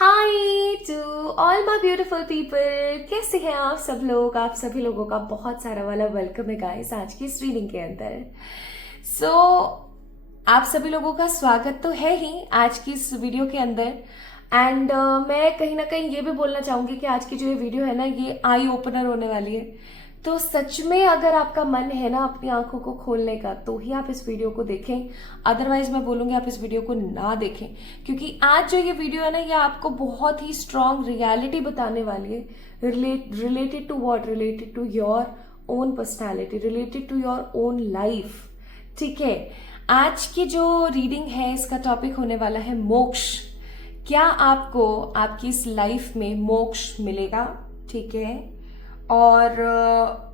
Hi to all my beautiful people. कैसे हैं आप सब लोग? आप सभी लोगों का बहुत सारा वाला वेलकम है गाइस आज की इस रीडिंग के अंदर। सो आप सभी लोगों का स्वागत तो है ही आज की इस वीडियो के अंदर। एंड मैं कहीं ना कहीं ये भी बोलना चाहूंगी कि आज की जो ये वीडियो है ना, ये आई ओपनर होने वाली है। तो सच में अगर आपका मन है ना अपनी आंखों को खोलने का, तो ही आप इस वीडियो को देखें। अदरवाइज मैं बोलूंगी आप इस वीडियो को ना देखें, क्योंकि आज जो ये वीडियो है ना, ये आपको बहुत ही स्ट्रांग रियलिटी बताने वाली है। Related to what? Related to your own personality, related to your own life. ठीक है, आज की जो रीडिंग है इसका टॉपिक होने वाला है मोक्ष। क्या आपको आपकी इस लाइफ में मोक्ष मिलेगा? ठीक है, और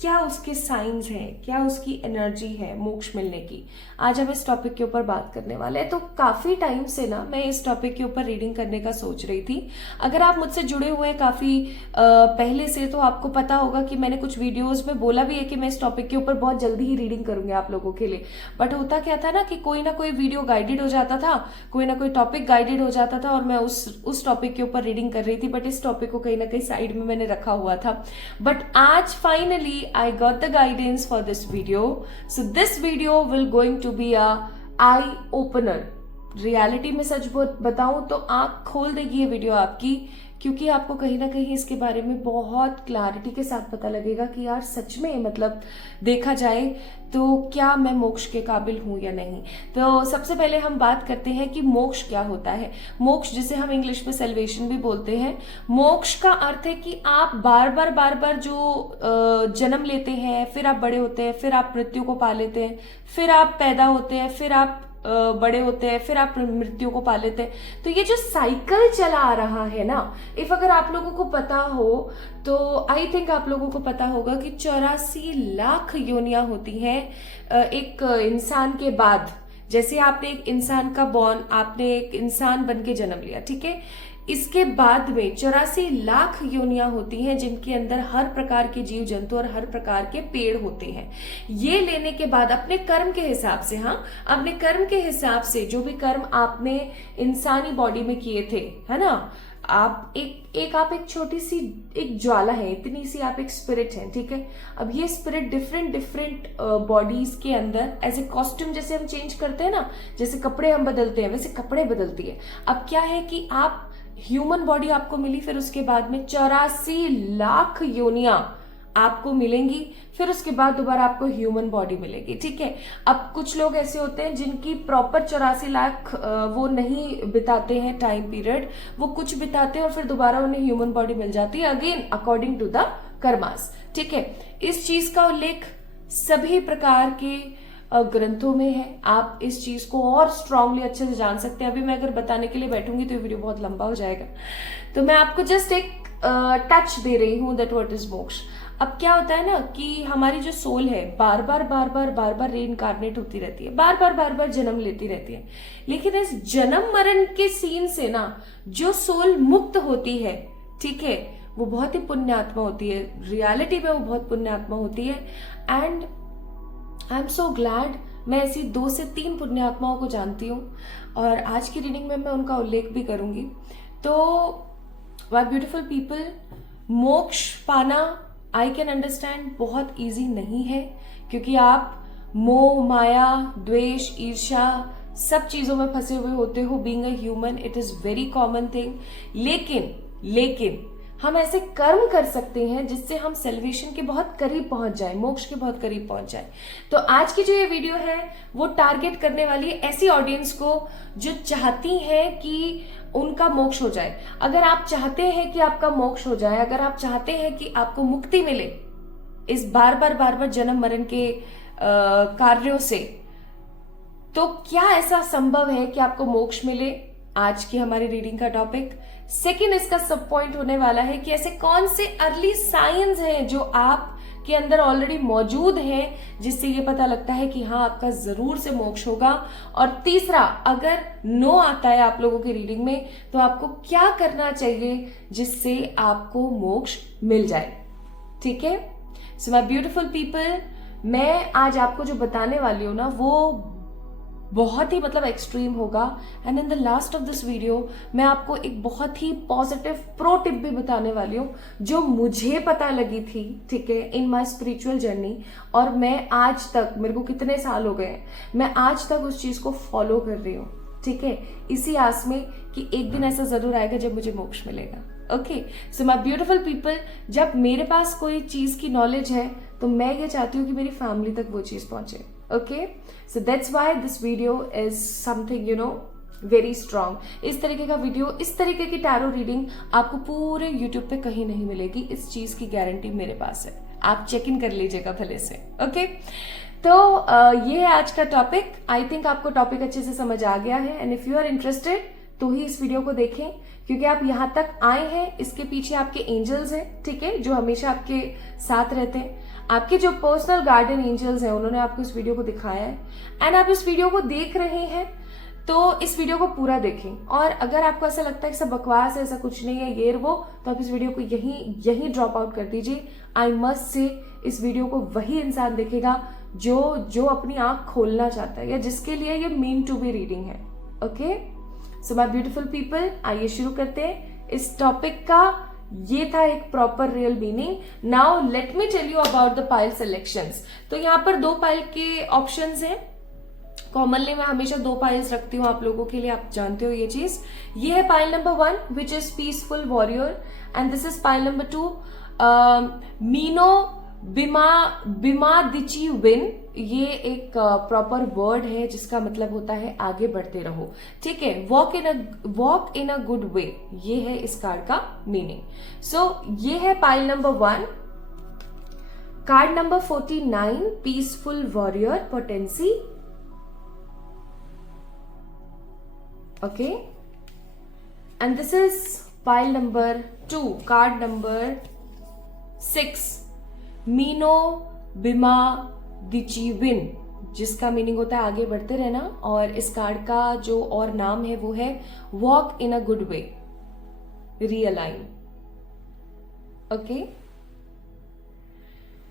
क्या उसके साइंस हैं, क्या उसकी एनर्जी है मोक्ष मिलने की, आज हम इस टॉपिक के ऊपर बात करने वाले हैं। तो काफी टाइम से ना मैं इस टॉपिक के ऊपर रीडिंग करने का सोच रही थी। अगर आप मुझसे जुड़े हुए हैं काफी पहले से, तो आपको पता होगा कि मैंने कुछ वीडियोस में बोला भी है कि मैं इस टॉपिक के ऊपर बहुत जल्दी ही रीडिंग करूंगी आप लोगों के लिए। बट होता क्या था ना कि कोई ना कोई वीडियो गाइडेड हो जाता था, कोई ना कोई टॉपिक गाइडेड हो जाता था, और मैं उस टॉपिक के ऊपर रीडिंग कर रही थी। बट इस टॉपिक को कहीं ना कहीं साइड में मैंने रखा हुआ था। बट आज finally I got the guidance for this video. So this video will going to be a eye opener. Reality में सच बताऊं तो आंख खोल देगी ये वीडियो आपकी, क्योंकि आपको कहीं ना कहीं इसके बारे में बहुत क्लैरिटी के साथ पता लगेगा कि यार सच में मतलब देखा जाए तो क्या मैं मोक्ष के काबिल हूं या नहीं। तो सबसे पहले हम बात करते हैं कि मोक्ष क्या होता है। मोक्ष, जिसे हम इंग्लिश में सल्वेशन भी बोलते हैं, मोक्ष का अर्थ है कि आप बार बार जो जन्म लेते हैं, फिर आप बड़े होते हैं, फिर आप मृत्यु को पा लेते हैं, फिर आप पैदा होते हैं, फिर आप बड़े होते हैं, फिर आप मृत्यु को पा लेते हैं। तो ये जो साइकिल चला आ रहा है ना, इफ अगर आप लोगों को पता हो तो आई थिंक आप लोगों को पता होगा कि 84 लाख योनियां होती हैं एक इंसान के बाद। जैसे आपने एक इंसान का आपने एक इंसान बन के जन्म लिया, ठीक है, इसके बाद में 84 लाख योनियां होती हैं जिनके अंदर हर प्रकार के जीव जंतु और हर प्रकार के पेड़ होते हैं। ये लेने के बाद अपने कर्म के हिसाब से, हाँ, अपने कर्म के हिसाब से जो भी कर्म आपने इंसानी बॉडी में किए थे, है ना, आप एक छोटी सी एक ज्वाला है, इतनी सी आप एक स्पिरिट हैं, ठीक है। अब ये स्पिरिट डिफरेंट बॉडीज के अंदर एज ए कॉस्ट्यूम, जैसे हम चेंज करते हैं ना, जैसे कपड़े हम बदलते हैं, वैसे कपड़े बदलती है। अब क्या है कि आप ह्यूमन बॉडी आपको मिली, फिर उसके बाद में 84 लाख योनियां आपको मिलेंगी, फिर उसके बाद दोबारा आपको ह्यूमन बॉडी मिलेगी, ठीक है। अब कुछ लोग ऐसे होते हैं जिनकी प्रॉपर 84 लाख वो नहीं बिताते हैं टाइम पीरियड, वो कुछ बिताते हैं और फिर दोबारा उन्हें ह्यूमन बॉडी मिल जाती है, again according to the karmas, ठीक है। इस चीज का उल्लेख सभी प्रकार के ग्रंथों में है। आप इस चीज को और स्ट्रांगली अच्छे से जान सकते हैं। अभी मैं अगर बताने के लिए बैठूंगी तो ये वीडियो बहुत लंबा हो जाएगा, तो मैं आपको जस्ट एक टच दे रही हूं दैट व्हाट इज मोक्ष। अब क्या होता है ना कि हमारी जो सोल है बार बार रीइंकार्नेट होती रहती है, बार बार जन्म लेती रहती है। लेकिन इस जन्म मरण के सीन से ना जो सोल मुक्त होती है, ठीक है, वो बहुत ही पुण्यात्मा होती है। रियलिटी में वो बहुत पुण्यात्मा होती है। And I am so glad, मैं ऐसी 2 से 3 पुण्यात्माओं को जानती हूँ, और आज की रीडिंग में मैं उनका उल्लेख भी करूंगी। तो माय ब्यूटीफुल पीपल, मोक्ष पाना आई कैन अंडरस्टैंड बहुत इजी नहीं है, क्योंकि आप मोह, माया, द्वेष, ईर्ष्या सब चीजों में फंसे हुए होते हो। Being a human it is very common thing. लेकिन हम ऐसे कर्म कर सकते हैं जिससे हम सेल्वेशन के बहुत करीब पहुंच जाए, मोक्ष के बहुत करीब पहुंच जाए। तो आज की जो ये वीडियो है वो टारगेट करने वाली है ऐसी ऑडियंस को जो चाहती है कि उनका मोक्ष हो जाए। अगर आप चाहते हैं कि आपका मोक्ष हो जाए, अगर आप चाहते हैं कि आपको मुक्ति मिले इस बार बार जन्म मरण के कार्यों से, तो क्या ऐसा संभव है कि आपको मोक्ष मिले? आज की हमारी रीडिंग का टॉपिक। सेकंड, इसका सब पॉइंट होने वाला है कि ऐसे कौन से अर्ली साइंस हैं जो आप के अंदर ऑलरेडी मौजूद हैं जिससे ये पता लगता है कि हाँ आपका जरूर से मोक्ष होगा। और तीसरा, अगर नो आता है आप लोगों की रीडिंग में तो आपको क्या करना चाहिए जिससे आपको मोक्ष मिल जाए, ठीक है। सो माय ब्यूटीफुल पीपल, मैं आज आपको जो बताने वाली हूं ना वो बहुत ही मतलब एक्सट्रीम होगा। And in the last of this video मैं आपको एक बहुत ही पॉजिटिव प्रो टिप भी बताने वाली हूँ जो मुझे पता लगी थी, ठीक है, इन माई स्पिरिचुअल जर्नी। और मैं आज तक, मेरे को कितने साल हो गए, मैं आज तक उस चीज को फॉलो कर रही हूँ, ठीक है, इसी आस में कि एक दिन ऐसा जरूर आएगा जब मुझे मोक्ष मिलेगा। Okay, so my beautiful people, जब मेरे पास कोई चीज की नॉलेज है तो मैं ये चाहती हूँ कि मेरी फैमिली तक वो चीज पहुंचे। Okay, so that's why this video is something very strong. इस तरीके का वीडियो, इस तरीके की टैरो रीडिंग आपको पूरे यूट्यूब पे कहीं नहीं मिलेगी। इस चीज की गारंटी मेरे पास है, आप चेक इन कर लीजिएगा भले से। ओके, तो ये है आज का टॉपिक। आई थिंक आपको टॉपिक अच्छे से समझ आ गया है। And if you are interested तो ही इस वीडियो को देखें, क्योंकि आप यहाँ तक आए हैं, इसके पीछे आपके एंजल्स हैं, ठीक है, जो हमेशा आपके साथ रहते हैं। आपके जो पर्सनल गार्डियन एंजल्स हैं उन्होंने आपको इस वीडियो को दिखाया है। एंड आप इस वीडियो को देख रहे हैं तो इस वीडियो को पूरा देखें। और अगर आपको ऐसा लगता है कि सब बकवास है, ऐसा कुछ नहीं है, ये वो, तो आप इस वीडियो को यही ड्रॉप आउट कर दीजिए। आई मस्ट से इस वीडियो को वही इंसान देखेगा जो अपनी आंख खोलना चाहता है या जिसके लिए ये मीन टू बी रीडिंग है। Okay, so my beautiful people, आइए शुरू करते हैं इस टॉपिक का। ये था एक proper real meaning. Now let me tell you about the pile selections. तो यहाँ पर 2 पाइल के ऑप्शंस हैं। कॉमनली मैं हमेशा 2 पाइल्स रखती हूँ आप लोगों के लिए, आप जानते हो ये चीज। ये है pile number 1 which is peaceful warrior, and this is pile number 2 मीनो बिमादिची विन। ये एक प्रॉपर वर्ड है जिसका मतलब होता है आगे बढ़ते रहो, ठीक है, walk in a good way. ये है इस कार्ड का मीनिंग। सो ये है pile number 1। Card number 49 peaceful warrior potency. Okay, and this is pile number 2, card number 6 मीनो बिमा दिची विन, जिसका मीनिंग होता है आगे बढ़ते रहना। और इस कार्ड का जो और नाम है वो है walk in a good way, realign. Okay,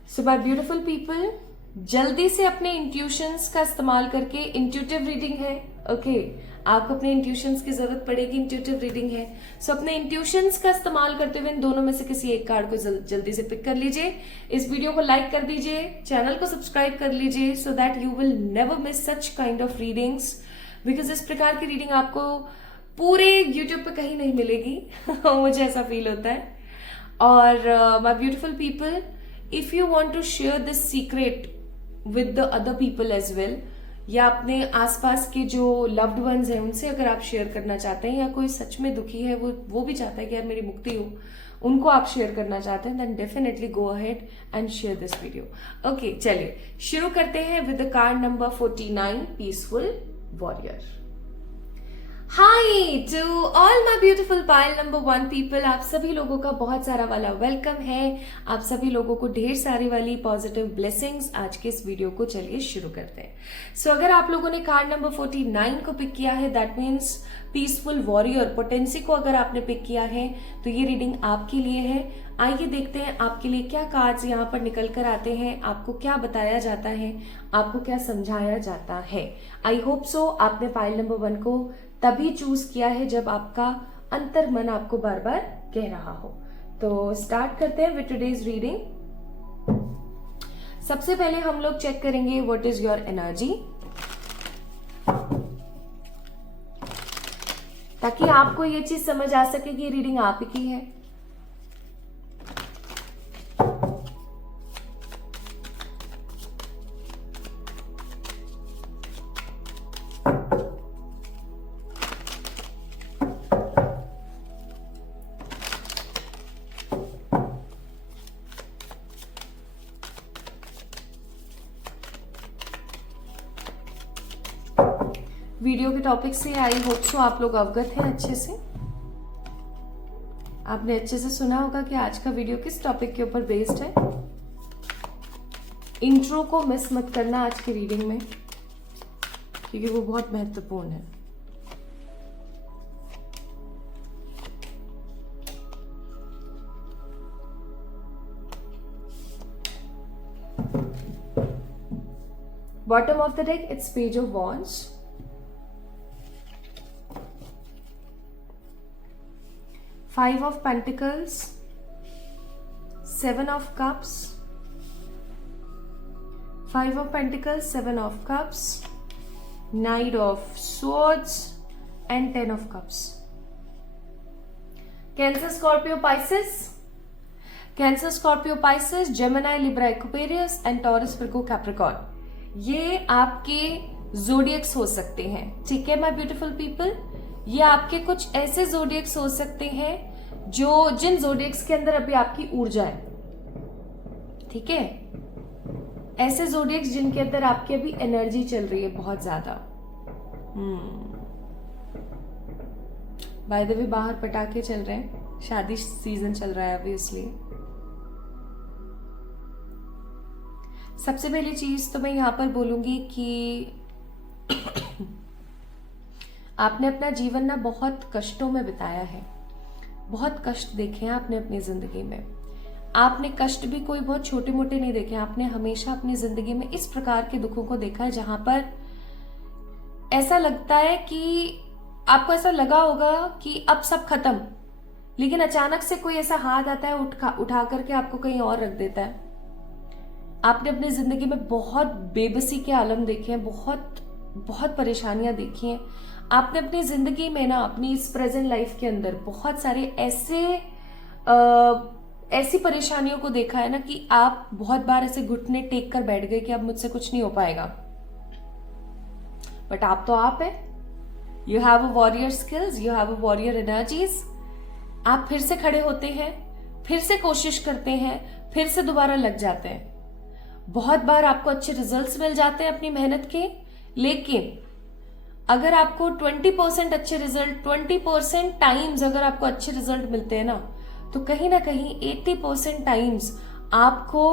so my beautiful people, जल्दी से अपने इंट्यूशंस का इस्तेमाल करके, इंट्यूटिव रीडिंग है, ओके, आपको अपने इंट्यूशंस की जरूरत पड़ेगी, इंट्यूटिव रीडिंग है। सो अपने इंट्यूशंस का इस्तेमाल करते हुए इन दोनों में से किसी एक कार्ड को जल्दी से पिक कर लीजिए। इस वीडियो को लाइक कर दीजिए, चैनल को सब्सक्राइब कर लीजिए, so that you will never miss such kind of readings, because इस प्रकार की रीडिंग आपको पूरे यूट्यूब पे कहीं नहीं मिलेगी। मुझे ऐसा फील होता है। और my beautiful people, if you want to share this secret with the other people as well, या अपने आसपास के जो लव्ड वंस हैं उनसे अगर आप शेयर करना चाहते हैं, या कोई सच में दुखी है, वो भी चाहता है कि यार मेरी मुक्ति हो, उनको आप शेयर करना चाहते हैं, then definitely go ahead and share this video. Okay, चलिए शुरू करते हैं with the card number 49 peaceful warrior. Hi to all my beautiful pile number 1 people, आप सभी लोगों का बहुत सारा वाला वेलकम है। आप सभी लोगों को ढेर सारी वाली पॉजिटिव ब्लेसिंग्स। आज के इस वीडियो को चलिए शुरू करते हैं। सो अगर आप लोगों ने कार्ड नंबर 49 को पिक किया है, that means peaceful warrior potency को अगर आपने पिक किया है, तो ये रीडिंग आपके लिए है। आइए देखते हैं आपके लिए क्या कार्ड्स यहाँ पर निकल कर आते हैं, आपको क्या बताया जाता है, आपको क्या समझाया जाता है। आई होप सो आपने पाइल नंबर 1 को तभी चूज किया है जब आपका अंतर मन आपको बार बार कह रहा हो। तो स्टार्ट करते हैं विद टुडेज रीडिंग। सबसे पहले हम लोग चेक करेंगे व्हाट इज योर एनर्जी, ताकि आपको ये चीज समझ आ सके कि रीडिंग आप ही की है। वीडियो के टॉपिक से आई होप सो आप लोग अवगत हैं अच्छे से। आपने अच्छे से सुना होगा कि आज का वीडियो किस टॉपिक के ऊपर बेस्ड है। इंट्रो को मिस मत करना आज की रीडिंग में, क्योंकि वो बहुत महत्वपूर्ण है। Bottom of the deck it's page of wands, 5 of Pentacles, 7 of Cups, 5 of Pentacles, 7 of Cups, Knight of Swords and 10 of Cups. Cancer, Scorpio, Pisces, Cancer, Scorpio, Pisces, Gemini, Libra, Aquarius and Taurus, Virgo, Capricorn. ये आपके जोडियक्स हो सकते हैं, ठीक है my beautiful people. ये आपके कुछ ऐसे जोडियक्स हो सकते हैं जिन जोडियक्स के अंदर अभी आपकी ऊर्जा है, ठीक है। ऐसे जोडियक्स जिनके अंदर आपकी अभी एनर्जी चल रही है बहुत ज्यादा। बाय द वे बाहर पटाखे चल रहे हैं, शादी सीजन चल रहा है ऑब्वियसली। सबसे पहली चीज तो मैं यहां पर बोलूंगी कि आपने अपना जीवन ना बहुत कष्टों में बिताया है, बहुत कष्ट देखे हैं आपने अपनी जिंदगी में। आपने कष्ट भी कोई बहुत छोटे मोटे नहीं देखे, आपने हमेशा अपनी जिंदगी में इस प्रकार के दुखों को देखा है जहां पर ऐसा लगता है कि आपको ऐसा लगा होगा कि अब सब खत्म, लेकिन अचानक से कोई ऐसा हाथ आता है उठा करके आपको कहीं और रख देता है। आपने अपनी जिंदगी में बहुत बेबसी के आलम देखे हैं, बहुत बहुत परेशानियां देखी हैं। आपने अपनी जिंदगी में ना, अपनी इस प्रेजेंट लाइफ के अंदर बहुत सारे ऐसी परेशानियों को देखा है ना कि आप बहुत बार ऐसे घुटने टेक कर बैठ गए कि अब मुझसे कुछ नहीं हो पाएगा। बट आप तो आप है, you have a warrior skills, you have a warrior energies. आप फिर से खड़े होते हैं, फिर से कोशिश करते हैं, फिर से दोबारा लग जाते हैं। बहुत बार आपको अच्छे रिजल्ट्स मिल जाते हैं अपनी मेहनत के, लेकिन अगर आपको 20% अच्छे रिजल्ट, 20% टाइम्स अगर आपको अच्छे रिजल्ट मिलते हैं ना, तो कहीं ना कहीं 80% टाइम्स आपको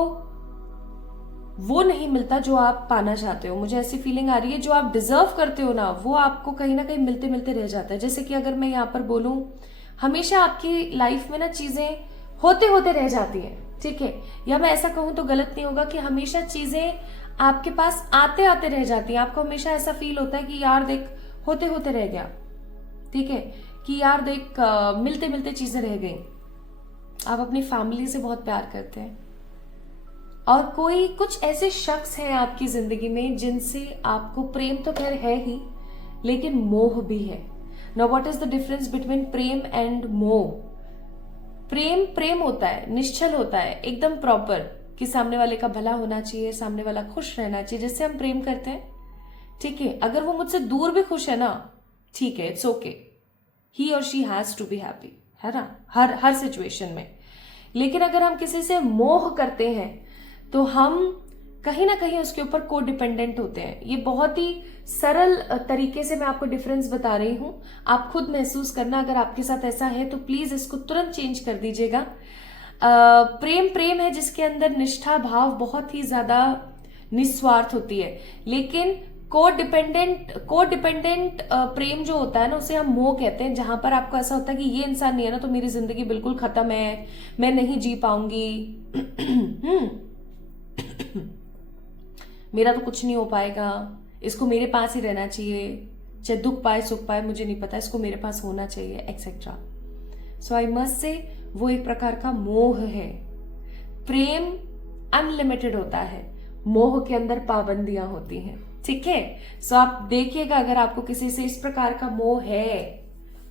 वो नहीं मिलता जो आप पाना चाहते हो। मुझे ऐसी फीलिंग आ रही है जो आप डिजर्व करते हो ना, वो आपको कहीं ना कहीं मिलते मिलते रह जाता है। जैसे कि अगर मैं यहाँ पर बोलूं, हमेशा आपकी लाइफ में ना चीजें होते होते रह जाती हैं, ठीक है। या मैं ऐसा कहूं तो गलत नहीं होगा कि हमेशा चीजें आपके पास आते आते रह जाती हैं। आपको हमेशा ऐसा फील होता है कि यार देख होते होते रह गया, ठीक है, कि यार देख मिलते मिलते चीजें रह गई। आप अपनी फैमिली से बहुत प्यार करते हैं और कोई कुछ ऐसे शख्स हैं आपकी जिंदगी में जिनसे आपको प्रेम तो खैर है ही, लेकिन मोह भी है। Now what is the difference between Prem and मोह? प्रेम प्रेम होता है, निश्चल होता है, एकदम प्रॉपर, कि सामने वाले का भला होना चाहिए, सामने वाला खुश रहना चाहिए, जिससे हम प्रेम करते हैं, ठीक है। अगर वो मुझसे दूर भी खुश है ना, ठीक है, इट्स ओके, ही और she has to be happy, है ना, हर सिचुएशन में। लेकिन अगर हम किसी से मोह करते हैं तो हम कहीं ना कहीं उसके ऊपर को डिपेंडेंट होते हैं। ये बहुत ही सरल तरीके से मैं आपको डिफरेंस बता रही हूं, आप खुद महसूस करना। अगर आपके साथ ऐसा है तो प्लीज इसको तुरंत चेंज कर दीजिएगा। प्रेम प्रेम है जिसके अंदर निष्ठा भाव बहुत ही ज्यादा निस्वार्थ होती है, लेकिन को डिपेंडेंट प्रेम जो होता है ना, उसे हम मोह कहते हैं, जहां पर आपको ऐसा होता है कि ये इंसान नहीं है ना तो मेरी जिंदगी बिल्कुल खत्म है, मैं नहीं जी पाऊंगी, मेरा तो कुछ नहीं हो पाएगा, इसको मेरे पास ही रहना चाहिए, चाहे दुख पाए सुख पाए मुझे नहीं पता, इसको मेरे पास होना चाहिए, एक्सेट्रा। सो आई मस्ट से वो एक प्रकार का मोह है। प्रेम अनलिमिटेड होता है, मोह के अंदर पाबंदियां होती हैं, ठीक है। सो आप देखिएगा, अगर आपको किसी से इस प्रकार का मोह है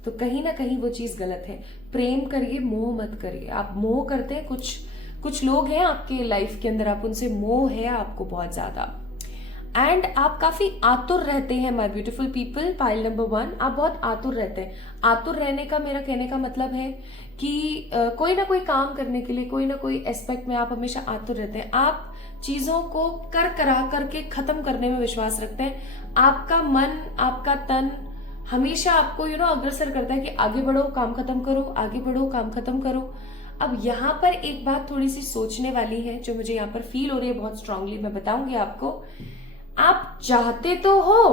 तो कहीं ना कहीं वो चीज गलत है। प्रेम करिए, मोह मत करिए। आप मोह करते हैं, कुछ लोग हैं आपके लाइफ के अंदर, आप उनसे मोह है आपको बहुत ज्यादा, एंड आप काफी आतुर रहते हैं my beautiful people. Pile number 1, आप बहुत आतुर रहते हैं। आतुर रहने का मेरा कहने का मतलब है कि कोई ना कोई काम करने के लिए, कोई ना कोई एस्पेक्ट में आप हमेशा आतुर रहते हैं। आप चीजों को करा करके खत्म करने में विश्वास रखते हैं। आपका मन, आपका तन हमेशा आपको अग्रसर करता है कि आगे बढ़ो, काम खत्म करो, आगे बढ़ो, काम खत्म करो। अब यहाँ पर एक बात थोड़ी सी सोचने वाली है जो मुझे यहाँ पर फील हो रही है बहुत स्ट्रांगली, मैं बताऊंगी आपको। आप चाहते तो हो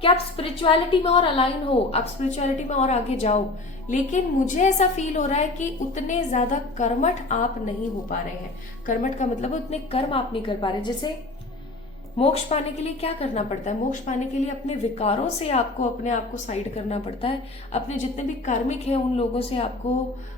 कि आप स्पिरिचुअलिटी में और अलाइन हो, आप स्पिरिचुअलिटी में और आगे जाओ, लेकिन मुझे ऐसा फील हो रहा है कि उतने ज्यादा कर्मठ आप नहीं हो पा रहे हैं। कर्मठ का मतलब उतने कर्म आप नहीं कर पा रहे। जैसे मोक्ष पाने के लिए क्या करना पड़ता है? मोक्ष पाने के लिए अपने विकारों से आपको अपने आप को साइड करना पड़ता है। अपने जितने भी कार्मिक हैं उन लोगों से आपको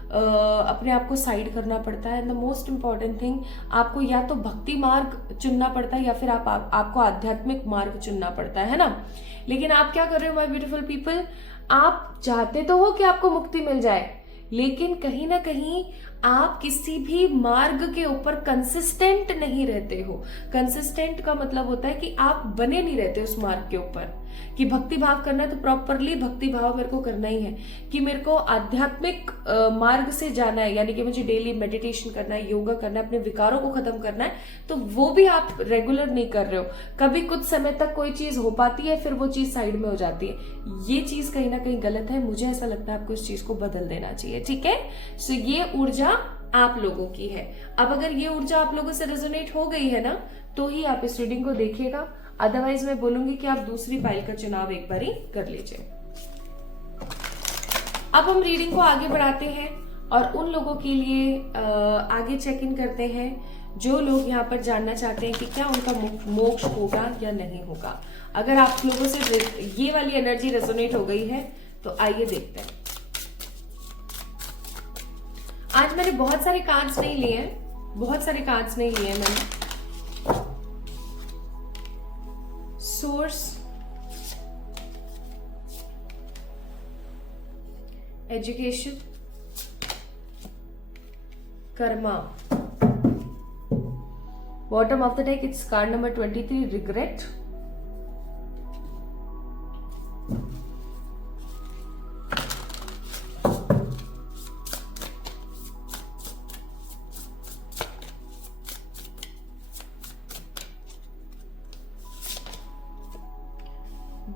अपने आप को साइड करना पड़ता है। And the most important thing, आपको या तो भक्ति मार्ग चुनना पड़ता है या फिर आपको आध्यात्मिक मार्ग चुनना पड़ता है ना। लेकिन आप क्या कर रहे हो माय ब्यूटीफुल पीपल? आप चाहते तो हो कि आपको मुक्ति मिल जाए, लेकिन कहीं ना कहीं आप किसी भी मार्ग के ऊपर कंसिस्टेंट नहीं रहते हो। कंसिस्टेंट का मतलब होता है कि आप बने नहीं रहते उस मार्ग के ऊपर, कि भक्ति भाव करना है तो प्रॉपरली भक्ति भाव मेरे को करना ही है, कि मेरे को आध्यात्मिक मार्ग से जाना है, यानी कि मुझे डेली मेडिटेशन करना है, योगा करना है, अपने विकारों को खत्म करना है, तो वो भी आप रेगुलर नहीं कर रहे हो। कभी कुछ समय तक कोई चीज हो पाती है, फिर वो चीज साइड में हो जाती है। ये चीज कहीं ना कहीं गलत है। मुझे ऐसा लगता है आपको इस चीज को बदल देना चाहिए, ठीक है। सो ये ऊर्जा आप लोगों की है। अब अगर ये ऊर्जा आप लोगों से रेजोनेट हो गई है ना, तो ही आप इस रीडिंग को देखिएगा, अदरवाइज मैं बोलूंगी कि आप दूसरी पाइल का चुनाव एक बार ही कर लीजिए। अब हम रीडिंग को आगे बढ़ाते हैं और उन लोगों के लिए आगे चेक इन करते हैं जो लोग यहाँ पर जानना चाहते हैं कि क्या उनका मोक्ष होगा या नहीं होगा। अगर आप लोगों से ये वाली एनर्जी रेजोनेट हो गई है तो आइए देखते हैं। आज मैंने बहुत सारे कार्ड्स नहीं लिए हैं, मैंने source, education, Karma. Bottom of the deck its card number 23, regret.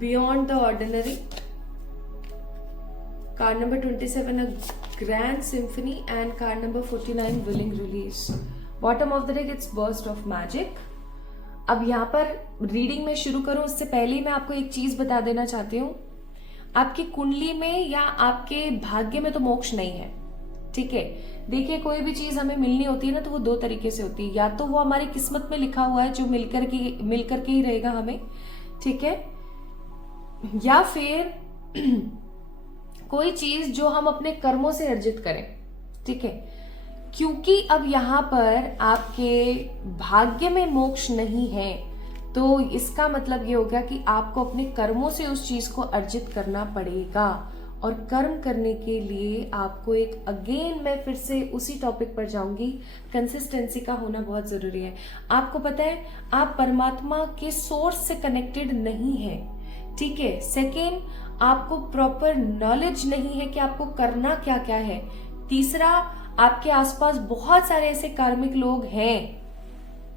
Beyond the ordinary, card number 27, a grand symphony, and card number 49, willing release. Bottom of the deck, it's burst of magic. अब यहाँ पर reading में शुरू करूं उससे पहले मैं आपको एक चीज बता देना चाहती हूँ। आपकी कुंडली में या आपके भाग्य में तो मोक्ष नहीं है, ठीक है। देखिए, कोई भी चीज हमें मिलनी होती है ना, तो वो दो तरीके से होती है। या तो वो हमारी किस्मत में लिखा हुआ है जो मिलकर के ही रहेगा हमें, ठीक है, या फिर कोई चीज जो हम अपने कर्मों से अर्जित करें, ठीक है। क्योंकि अब यहाँ पर आपके भाग्य में मोक्ष नहीं है, तो इसका मतलब ये हो गया कि आपको अपने कर्मों से उस चीज को अर्जित करना पड़ेगा। और कर्म करने के लिए आपको एक, अगेन मैं फिर से उसी टॉपिक पर जाऊंगी, कंसिस्टेंसी का होना बहुत जरूरी है। आपको पता है आप परमात्मा के सोर्स से कनेक्टेड नहीं है, ठीक है। सेकेंड, आपको प्रॉपर नॉलेज नहीं है कि आपको करना क्या क्या है। तीसरा, आपके आसपास बहुत सारे ऐसे कार्मिक लोग हैं,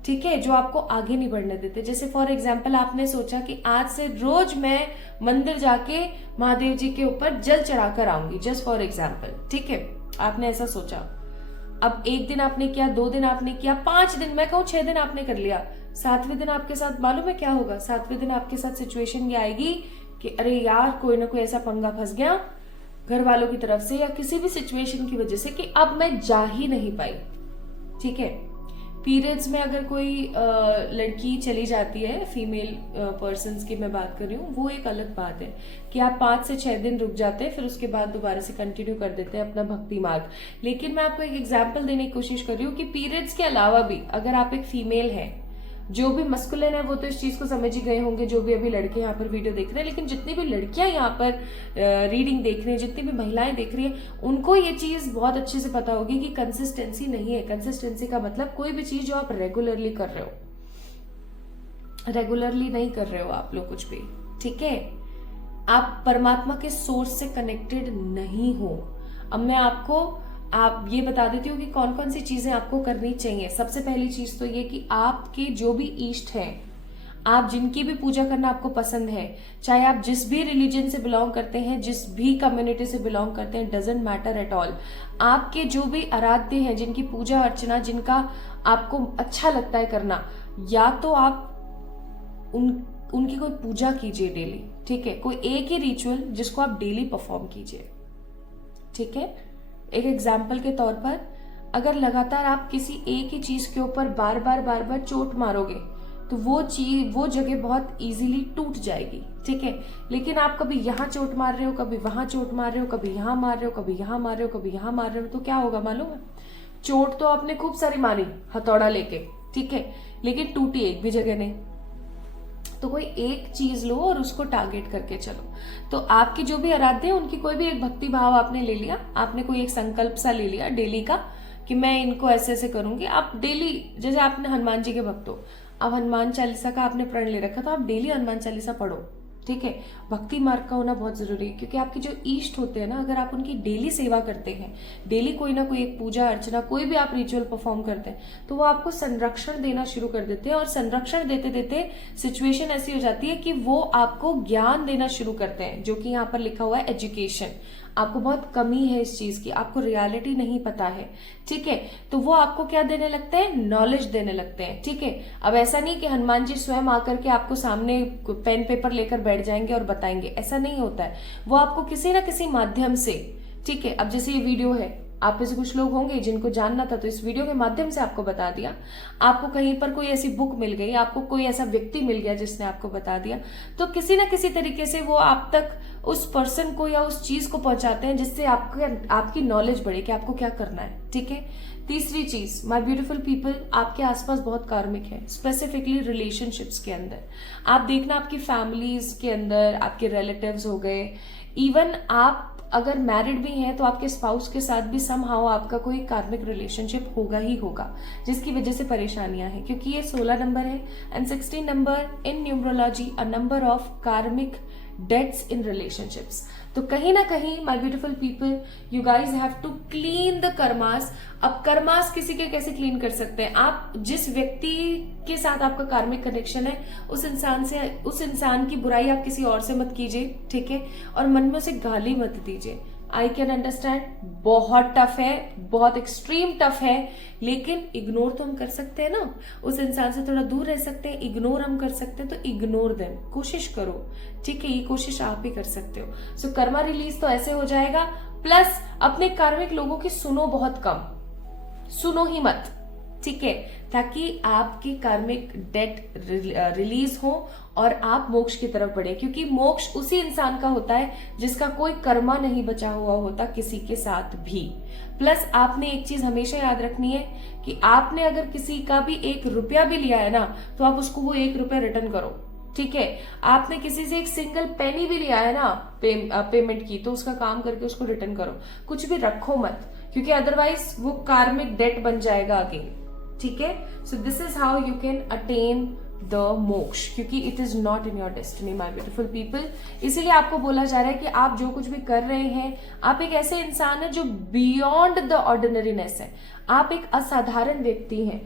ठीक है, जो आपको आगे नहीं बढ़ने देते। जैसे फॉर एग्जाम्पल, आपने सोचा कि आज से रोज मैं मंदिर जाके महादेव जी के ऊपर जल चढ़ाकर आऊंगी, जस्ट फॉर एग्जाम्पल, ठीक है, आपने ऐसा सोचा। अब एक दिन आपने किया, 2 दिन आपने किया, 5 दिन, मैं कहूँ 6 दिन आपने कर लिया। 7वें दिन आपके साथ मालूम है क्या होगा? 7वें दिन आपके साथ सिचुएशन ये आएगी कि अरे यार, कोई ना कोई ऐसा पंगा फंस गया घर वालों की तरफ से या किसी भी सिचुएशन की वजह से कि अब मैं जा ही नहीं पाई, ठीक है। पीरियड्स में अगर कोई लड़की चली जाती है, फीमेल पर्सन्स की मैं बात कर रही हूँ, वो एक अलग बात है कि आप 5 से 6 दिन रुक जाते हैं, फिर उसके बाद दोबारा से कंटिन्यू कर देते हैं अपना भक्ति मार्ग। लेकिन मैं आपको एक एग्जाम्पल देने की कोशिश कर रही हूँ कि पीरियड्स के अलावा भी अगर आप एक फीमेल है, जो भी मस्कुलिन है वो तो इस चीज को समझ ही गए होंगे, जो भी अभी लड़के यहाँ पर वीडियो देख रहे हैं, लेकिन जितनी भी लड़कियां यहाँ पर रीडिंग देख रही हैं, जितनी भी महिलाएं देख रही हैं, उनको ये चीज बहुत अच्छे से पता होगी कि कंसिस्टेंसी नहीं है। कंसिस्टेंसी का मतलब कोई भी चीज जो आप रेगुलरली कर रहे हो, रेगुलरली नहीं कर रहे हो आप लोग कुछ भी, ठीक है। आप परमात्मा के सोर्स से कनेक्टेड नहीं हो। अब मैं आपको ये बता देती हूँ कि कौन कौन सी चीजें आपको करनी चाहिए। सबसे पहली चीज तो ये कि आपके जो भी इष्ट हैं, आप जिनकी भी पूजा करना आपको पसंद है, चाहे आप जिस भी रिलीजन से बिलोंग करते हैं, जिस भी कम्युनिटी से बिलोंग करते हैं, डजेंट मैटर एट ऑल। आपके जो भी आराध्य हैं, जिनकी पूजा अर्चना, जिनका आपको अच्छा लगता है करना, या तो आप उनकी कोई पूजा कीजिए डेली, ठीक है। कोई एक ही रिचुअल जिसको आप डेली परफॉर्म कीजिए, ठीक है। एक एग्जाम्पल के तौर पर, अगर लगातार आप किसी एक ही चीज के ऊपर बार बार चोट मारोगे, तो वो जगह बहुत इजीली टूट जाएगी, ठीक है। लेकिन आप कभी यहाँ चोट मार रहे हो, कभी वहां चोट मार रहे हो, कभी यहाँ मार रहे हो, कभी यहाँ मार रहे हो, कभी यहाँ मार रहे हो, तो क्या होगा मालूम है? चोट तो आपने खूब सारी मारी हथौड़ा लेके, ठीक है, लेकिन टूटी एक भी जगह नहीं। तो कोई एक चीज लो और उसको टारगेट करके चलो। तो आपकी जो भी आराध्य है उनकी कोई भी एक भक्ति भाव आपने ले लिया, आपने कोई एक संकल्प सा ले लिया डेली का कि मैं इनको ऐसे ऐसे करूंगी। आप डेली, जैसे आपने हनुमान जी के भक्त हो, अब हनुमान चालीसा का आपने प्रण ले रखा, तो आप डेली हनुमान चालीसा पढ़ो, ठीक है। भक्ति मार्ग का होना बहुत जरूरी है, क्योंकि आपके जो इष्ट होते हैं ना, अगर आप उनकी डेली सेवा करते हैं, डेली कोई ना कोई एक पूजा अर्चना, कोई भी आप रिचुअल परफॉर्म करते हैं, तो वो आपको संरक्षण देना शुरू कर देते हैं। और संरक्षण देते देते सिचुएशन ऐसी हो जाती है कि वो आपको ज्ञान देना शुरू करते हैं, जो कि यहाँ पर लिखा हुआ है एजुकेशन। आपको बहुत कमी है इस चीज की, आपको रियलिटी नहीं पता है, ठीक है। तो वो आपको क्या देने लगते हैं? नॉलेज देने लगते हैं, ठीक है। अब ऐसा नहीं कि हनुमान जी स्वयं आकर के आपको सामने पेन पेपर लेकर बैठ जाएंगे और बताएंगे, ऐसा नहीं होता है। वो आपको किसी ना किसी माध्यम से, ठीक है। अब जैसे ये वीडियो है, आप में से कुछ लोग होंगे जिनको जानना था, तो इस वीडियो के माध्यम से आपको बता दिया। आपको कहीं पर कोई ऐसी बुक मिल गई, आपको कोई ऐसा व्यक्ति मिल गया जिसने आपको बता दिया, तो किसी ना किसी तरीके से वो आप तक उस पर्सन को या उस चीज को पहुंचाते हैं, जिससे आपकी नॉलेज बढ़े कि आपको क्या करना है, ठीक है। तीसरी चीज, माय ब्यूटीफुल पीपल, आपके आसपास बहुत कार्मिक है, स्पेसिफिकली रिलेशनशिप्स के अंदर। आप देखना आपकी फैमिलीज के अंदर, आपके रिलेटिव्स हो गए, इवन आप अगर मैरिड भी हैं तो आपके स्पाउस के साथ भी समहाउ आपका कोई कार्मिक रिलेशनशिप होगा ही होगा, जिसकी वजह से परेशानियां हैं। क्योंकि ये 16 नंबर है and 16 number in numerology a number of karmic debts in relationships. तो कहीं ना कहीं my beautiful people, you guys have to clean the karmas. अब कर्मास किसी के कैसे क्लीन कर सकते हैं? आप जिस व्यक्ति के साथ आपका कार्मिक कनेक्शन है, उस इंसान की बुराई आप किसी और से मत कीजिए, ठीक है। और मन में उसे गाली मत दीजिए। आई कैन अंडरस्टैंड, बहुत टफ है, बहुत एक्सट्रीम टफ है, लेकिन इग्नोर तो हम कर सकते हैं ना। उस इंसान से थोड़ा दूर रह सकते हैं, इग्नोर हम कर सकते हैं, तो इग्नोर देम, कोशिश करो, ठीक है। ये कोशिश आप ही कर सकते हो। सो कर्मा रिलीज तो ऐसे हो जाएगा। प्लस अपने कार्मिक लोगों की सुनो बहुत कम, सुनो ही मत, ठीक है, ताकि आपकी कार्मिक डेट रिलीज हो और आप मोक्ष की तरफ बढ़े। क्योंकि मोक्ष उसी इंसान का होता है जिसका कोई कर्मा नहीं बचा हुआ होता किसी के साथ भी। प्लस आपने एक चीज हमेशा याद रखनी है कि आपने अगर किसी का भी 1 रुपया भी लिया है ना, तो आप उसको वो 1 रुपया रिटर्न करो, ठीक है। आपने किसी से एक सिंगल पेनी भी लिया है ना पेमेंट की, तो उसका काम करके उसको रिटर्न करो। कुछ भी रखो मत, क्योंकि अदरवाइज वो कार्मिक डेट बन जाएगा अगेन, ठीक है। So this is how you can attain the मोक्ष, क्योंकि it is not in your destiny my beautiful people. इसीलिए आपको बोला जा रहा है कि आप जो कुछ भी कर रहे हैं, आप एक ऐसे इंसान है जो बियॉन्ड द ऑर्डिनरीनेस है। आप एक असाधारण व्यक्ति हैं।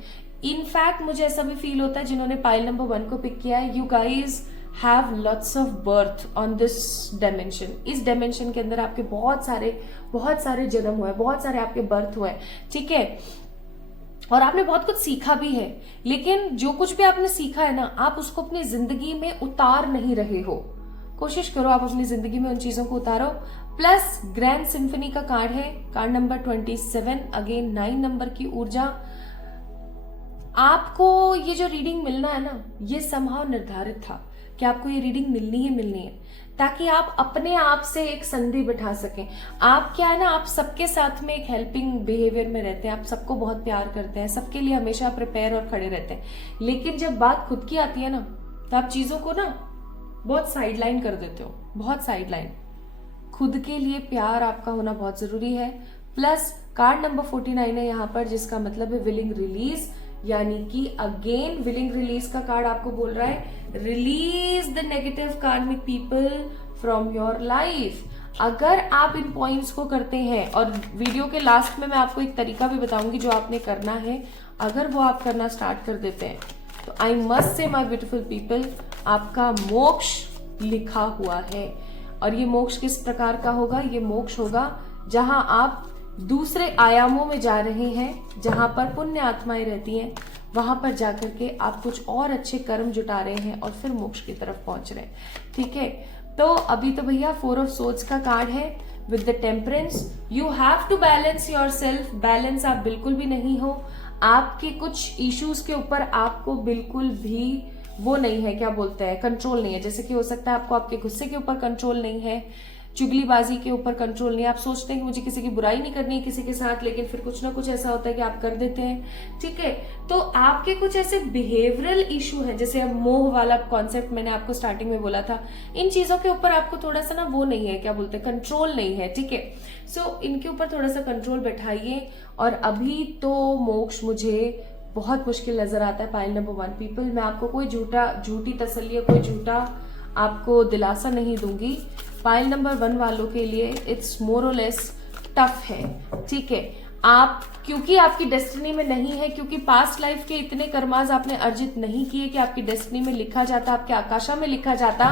इनफैक्ट मुझे ऐसा भी फील होता है, जिन्होंने पाइल नंबर 1 को पिक किया है, you guys have lots of birth on this dimension. इस डायमेंशन के अंदर आपके बहुत सारे जन्म हुए, बहुत सारे आपके बर्थ हुए, ठीक है। और आपने बहुत कुछ सीखा भी है, लेकिन जो कुछ भी आपने सीखा है ना, आप उसको अपनी जिंदगी में उतार नहीं रहे हो। कोशिश करो आप अपनी जिंदगी में उन चीजों को उतारो। प्लस ग्रैंड सिम्फनी का कार्ड है, कार्ड नंबर 27, अगेन 9 नंबर की ऊर्जा। आपको ये जो रीडिंग मिलना है ना, ये समहाउ निर्धारित था कि आपको ये रीडिंग मिलनी है, ताकि आप अपने आप से एक संधि बिठा सकें। आप क्या है ना, आप सबके साथ में एक हेल्पिंग बिहेवियर में रहते हैं, आप सबको बहुत प्यार करते हैं, सबके लिए हमेशा प्रिपेयर और खड़े रहते हैं। लेकिन जब बात खुद की आती है ना, तो आप चीजों को ना बहुत साइडलाइन कर देते हो, बहुत साइडलाइन। खुद के लिए प्यार आपका होना बहुत जरूरी है। प्लस कार्ड नंबर 49 है यहाँ पर, जिसका मतलब है विलिंग रिलीज, यानी कि अगेन विलिंग रिलीज का कार्ड आपको बोल रहा है रिलीज द नेगेटिव कार्मिक पीपल फ्रॉम योर लाइफ। अगर आप इन पॉइंट्स को करते हैं, और वीडियो के लास्ट में मैं आपको एक तरीका भी बताऊंगी जो आपने करना है, अगर वो आप करना स्टार्ट कर देते हैं, तो आई must say my beautiful people, आपका मोक्ष लिखा हुआ है। और ये मोक्ष किस प्रकार का होगा? ये मोक्ष होगा जहां आप दूसरे आयामों में जा रहे हैं, जहां पर पुण्य आत्माएं रहती हैं, वहां पर जाकर के आप कुछ और अच्छे कर्म जुटा रहे हैं और फिर मोक्ष की तरफ पहुंच रहे हैं, ठीक है। तो अभी तो भैया 4 ऑफ सोर्ड्स का कार्ड है with the temperance. You have to balance yourself. Balance आप बिल्कुल भी नहीं हो। आपके कुछ इश्यूज के ऊपर आपको बिल्कुल भी वो नहीं है, क्या बोलते हैं, कंट्रोल नहीं है। जैसे कि हो सकता है आपको आपके गुस्से के ऊपर कंट्रोल नहीं है, चुगलीबाजी के ऊपर कंट्रोल नहीं है। आप सोचते हैं कि मुझे किसी की बुराई नहीं करनी है किसी के साथ, लेकिन फिर कुछ ना कुछ ऐसा होता है कि आप कर देते हैं। ठीक है, तो आपके कुछ ऐसे बिहेवियरल इशू है, जैसे अब मोह वाला कॉन्सेप्ट मैंने आपको स्टार्टिंग में बोला था, इन चीजों के ऊपर आपको थोड़ा सा ना वो नहीं है, क्या बोलते हैं, कंट्रोल नहीं है। ठीक है, सो इनके ऊपर थोड़ा सा कंट्रोल बैठाइए। और अभी तो मोक्ष मुझे बहुत मुश्किल नजर आता है। पाइल नंबर 1 पीपल, मैं आपको कोई झूठी तसल्ली या कोई झूठा आपको दिलासा नहीं दूंगी। पाइल नंबर 1 वालों के लिए इट्स मोर और लेस टफ है। ठीक है, आप क्योंकि आपकी डेस्टिनी में नहीं है, क्योंकि पास्ट लाइफ के इतने कर्माज आपने अर्जित नहीं किए कि आपकी डेस्टिनी में लिखा जाता, आपके आकाशा में लिखा जाता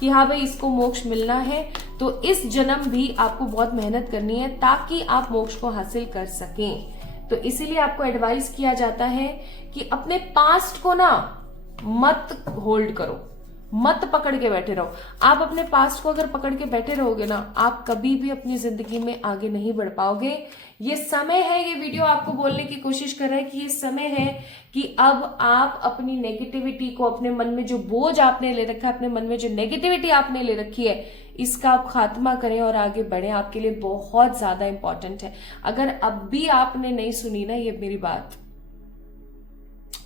कि हाँ भाई इसको मोक्ष मिलना है, तो इस जन्म भी आपको बहुत मेहनत करनी है ताकि आप मोक्ष को हासिल कर सकें। तो इसीलिए आपको एडवाइस किया जाता है कि अपने पास्ट को ना मत होल्ड करो, मत पकड़ के बैठे रहो। आप अपने पास्ट को अगर पकड़ के बैठे रहोगे ना, आप कभी भी अपनी जिंदगी में आगे नहीं बढ़ पाओगे। ये समय है, ये वीडियो आपको बोलने की कोशिश कर रहा है कि ये समय है कि अब आप अपनी नेगेटिविटी को, अपने मन में जो बोझ आपने ले रखा है, अपने मन में जो नेगेटिविटी आपने ले रखी है, इसका आप खात्मा करें और आगे बढ़ें। आपके लिए बहुत ज्यादा इंपॉर्टेंट है। अगर अब भी आपने नहीं सुनी ना ये मेरी बात,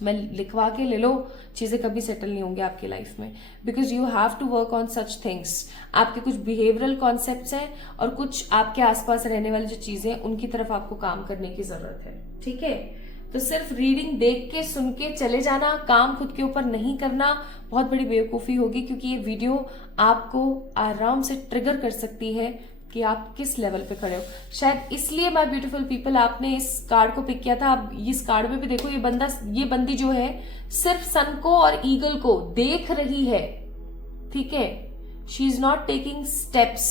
मैं लिखवा के ले लो, चीजें कभी सेटल नहीं होंगी आपकी लाइफ में, because you have to work on such things. आपके कुछ बिहेवियरल कॉन्सेप्ट्स हैं और कुछ आपके आसपास रहने वाली जो चीजें, उनकी तरफ आपको काम करने की जरूरत है। ठीक है, तो सिर्फ रीडिंग देख के सुन के चले जाना, काम खुद के ऊपर नहीं करना, बहुत बड़ी बेवकूफी होगी, क्योंकि ये वीडियो आपको आराम से ट्रिगर कर सकती है कि आप किस लेवल पे खड़े हो। शायद इसलिए माय ब्यूटीफुल पीपल आपने इस कार्ड को पिक किया था। आप इस कार्ड में भी देखो, ये बंदी जो है सिर्फ सन को और ईगल को देख रही है। ठीक है, she is not taking steps,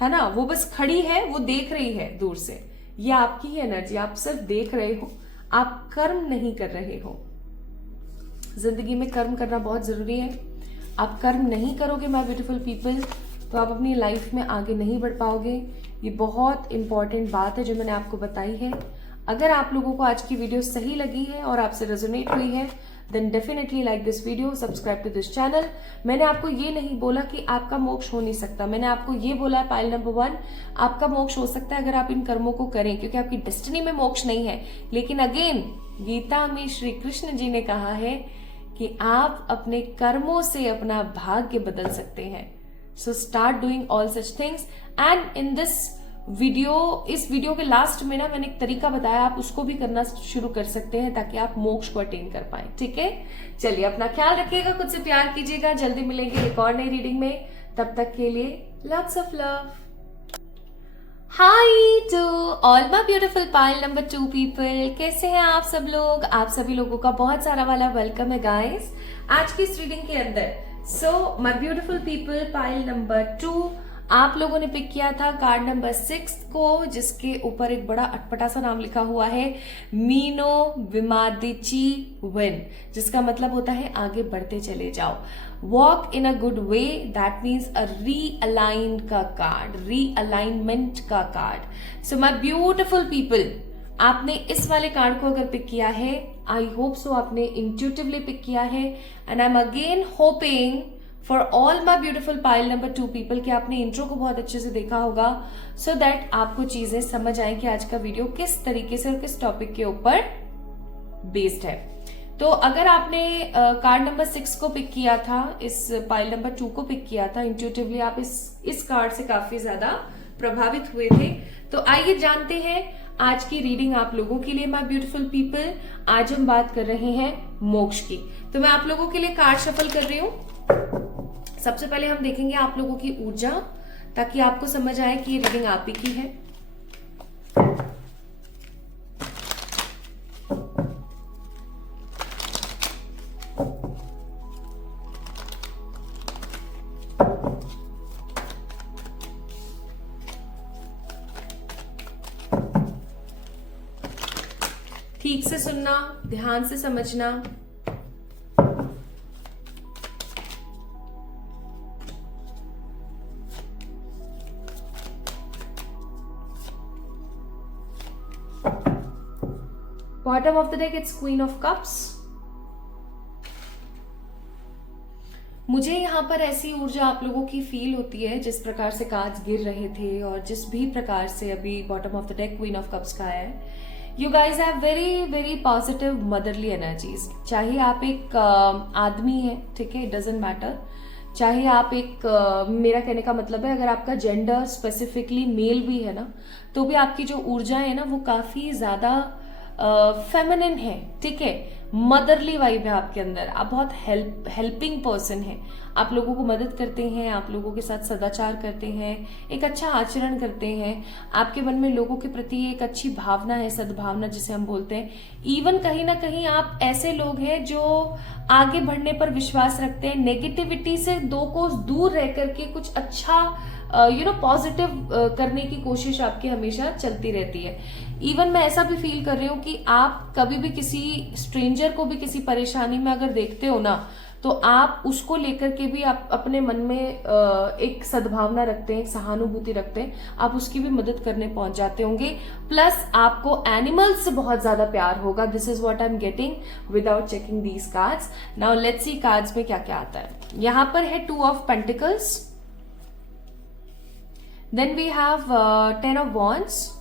है ना, वो बस खड़ी है, वो देख रही है दूर से। ये आपकी ही एनर्जी, आप सिर्फ देख रहे हो, आप कर्म नहीं कर रहे हो। जिंदगी में कर्म करना बहुत जरूरी है। आप कर्म नहीं करोगे माय ब्यूटीफुल पीपल, तो आप अपनी लाइफ में आगे नहीं बढ़ पाओगे। ये बहुत इंपॉर्टेंट बात है जो मैंने आपको बताई है। अगर आप लोगों को आज की वीडियो सही लगी है और आपसे रेजोनेट हुई है, then definitely like this video, subscribe to this channel. मैंने आपको ये नहीं बोला कि आपका मोक्ष हो नहीं सकता, मैंने आपको ये बोला है पाइल नंबर 1, आपका मोक्ष हो सकता है अगर आप इन कर्मों को करें, क्योंकि आपकी डेस्टिनी में मोक्ष नहीं है। लेकिन अगेन गीता में श्री कृष्ण जी ने कहा है कि आप अपने कर्मों से अपना भाग्य बदल सकते हैं। So start doing all such things, and in this video, इस वीडियो के लास्ट में ना मैंने एक तरीका बताया, आप उसको भी करना शुरू कर सकते हैं ताकि आप मोक्ष को अटेन कर पाए। ठीक है, चलिए अपना ख्याल रखिएगा, खुद से प्यार कीजिएगा। जल्दी मिलेंगे एक और नई रीडिंग में, तब तक के लिए lots of love. Hi to all my beautiful pile number 2 people, कैसे हैं आप सब लोग? आप सभी लोगों का बहुत सारा वाला वेलकम है गाइस आज की इस रीडिंग के अंदर। So my beautiful people, pile number 2 आप लोगों ने पिक किया था कार्ड नंबर 6 को, जिसके ऊपर एक बड़ा अटपटा सा नाम लिखा हुआ है, मीनो विमादिची विन, जिसका मतलब होता है आगे बढ़ते चले जाओ। Walk in a good way, that means a realign का कार्ड, रीअलाइनमेंट का card. So my beautiful people, आपने इस वाले कार्ड को अगर पिक किया है, आई होप सो आपने इंट्यूटिवली पिक किया है, and I am again hoping for all my beautiful pile number 2 people कि आपने इंट्रो को बहुत अच्छे से देखा होगा, सो दैट आपको चीजें समझ आए कि आज का वीडियो किस तरीके से और किस टॉपिक के ऊपर बेस्ड है। तो अगर आपने कार्ड नंबर 6 को पिक किया था, इस पाइल नंबर 2 को पिक किया था, इंट्यूटिवली आप इस कार्ड से काफी ज्यादा प्रभावित हुए थे। तो आइए जानते हैं आज की रीडिंग आप लोगों के लिए माय ब्यूटीफुल पीपल। आज हम बात कर रहे हैं मोक्ष की। तो मैं आप लोगों के लिए कार्ड शफल कर रही हूँ। सबसे पहले हम देखेंगे आप लोगों की ऊर्जा, ताकि आपको समझ आए कि ये रीडिंग आप ही की है। ठीक से सुनना, ध्यान से समझना। Bottom of the deck it's queen of cups. मुझे यहाँ पर ऐसी ऊर्जा आप लोगों की फील होती है जिस प्रकार से कार्ड्स गिर रहे थे और जिस भी प्रकार से अभी bottom of the deck queen of cups का है। You guys have very very positive motherly energies. चाहे आप एक आदमी है, ठीक है, इट डजेंट मैटर। चाहे आप एक मेरा कहने का मतलब है अगर आपका जेंडर स्पेसिफिकली मेल भी है ना, तो भी आपकी जो ऊर्जा है ना वो काफी ज्यादा फेमिनिन है, ठीक है, मदरली वाइब है आपके अंदर। आप बहुत हेल्पिंग पर्सन है, आप लोगों को मदद करते हैं, आप लोगों के साथ सदाचार करते हैं, एक अच्छा आचरण करते हैं। आपके मन में लोगों के प्रति एक अच्छी भावना है, सद्भावना जिसे हम बोलते हैं। इवन कहीं ना कहीं आप ऐसे लोग हैं जो आगे बढ़ने पर विश्वास रखते हैं, नेगेटिविटी से दो कोस दूर रह करके कुछ अच्छा पॉजिटिव करने की कोशिश आपकी हमेशा चलती रहती है। इवन मैं ऐसा भी फील कर रही हूँ कि आप कभी भी किसी स्ट्रेंजर को भी किसी परेशानी में अगर देखते हो ना, तो आप उसको लेकर के भी आप अपने मन में एक सद्भावना रखते हैं, सहानुभूति रखते हैं, आप उसकी भी मदद करने पहुंच जाते होंगे। प्लस आपको एनिमल्स से बहुत ज्यादा प्यार होगा। This is what I am getting without checking these cards. Now let's see cards में क्या क्या आता है। यहां पर है 2 of pentacles, then we have 10 of wands,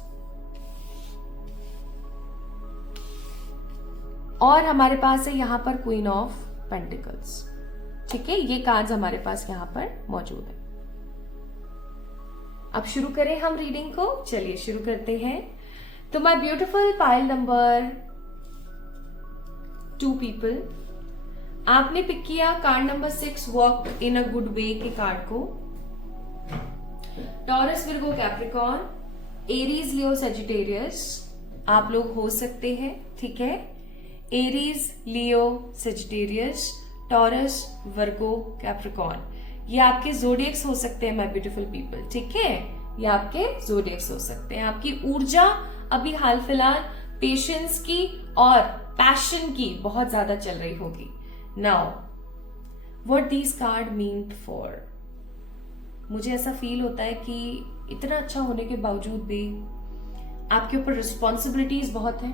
और हमारे पास है यहां पर क्वीन ऑफ पेंटिकल्स। ठीक है, ये कार्ड्स हमारे पास यहां पर मौजूद है। अब शुरू करें हम रीडिंग को। चलिए शुरू करते हैं। तो my beautiful pile number 2 people, आपने पिक किया card number 6 walk in a good way के कार्ड को। टॉरस, विर्गो, कैप्रिकॉर्न, एरीज, लियो, सेजिटेरियस आप लोग हो सकते हैं, ठीक है। एरीज, लियो, सेजिटेरियस, टॉरस, वर्गो, कैप्रिकॉर्न, ये आपके जोडियक्स हो सकते हैं माय ब्यूटीफुल पीपल, ठीक है। ये आपके जोडियक्स हो सकते हैं। आपकी ऊर्जा अभी हाल फिलहाल पेशेंस की और पैशन की बहुत ज्यादा चल रही होगी। Now what these card mean for, मुझे ऐसा फील होता है कि इतना अच्छा होने के बावजूद भी आपके ऊपर रिस्पॉन्सिबिलिटीज बहुत हैं।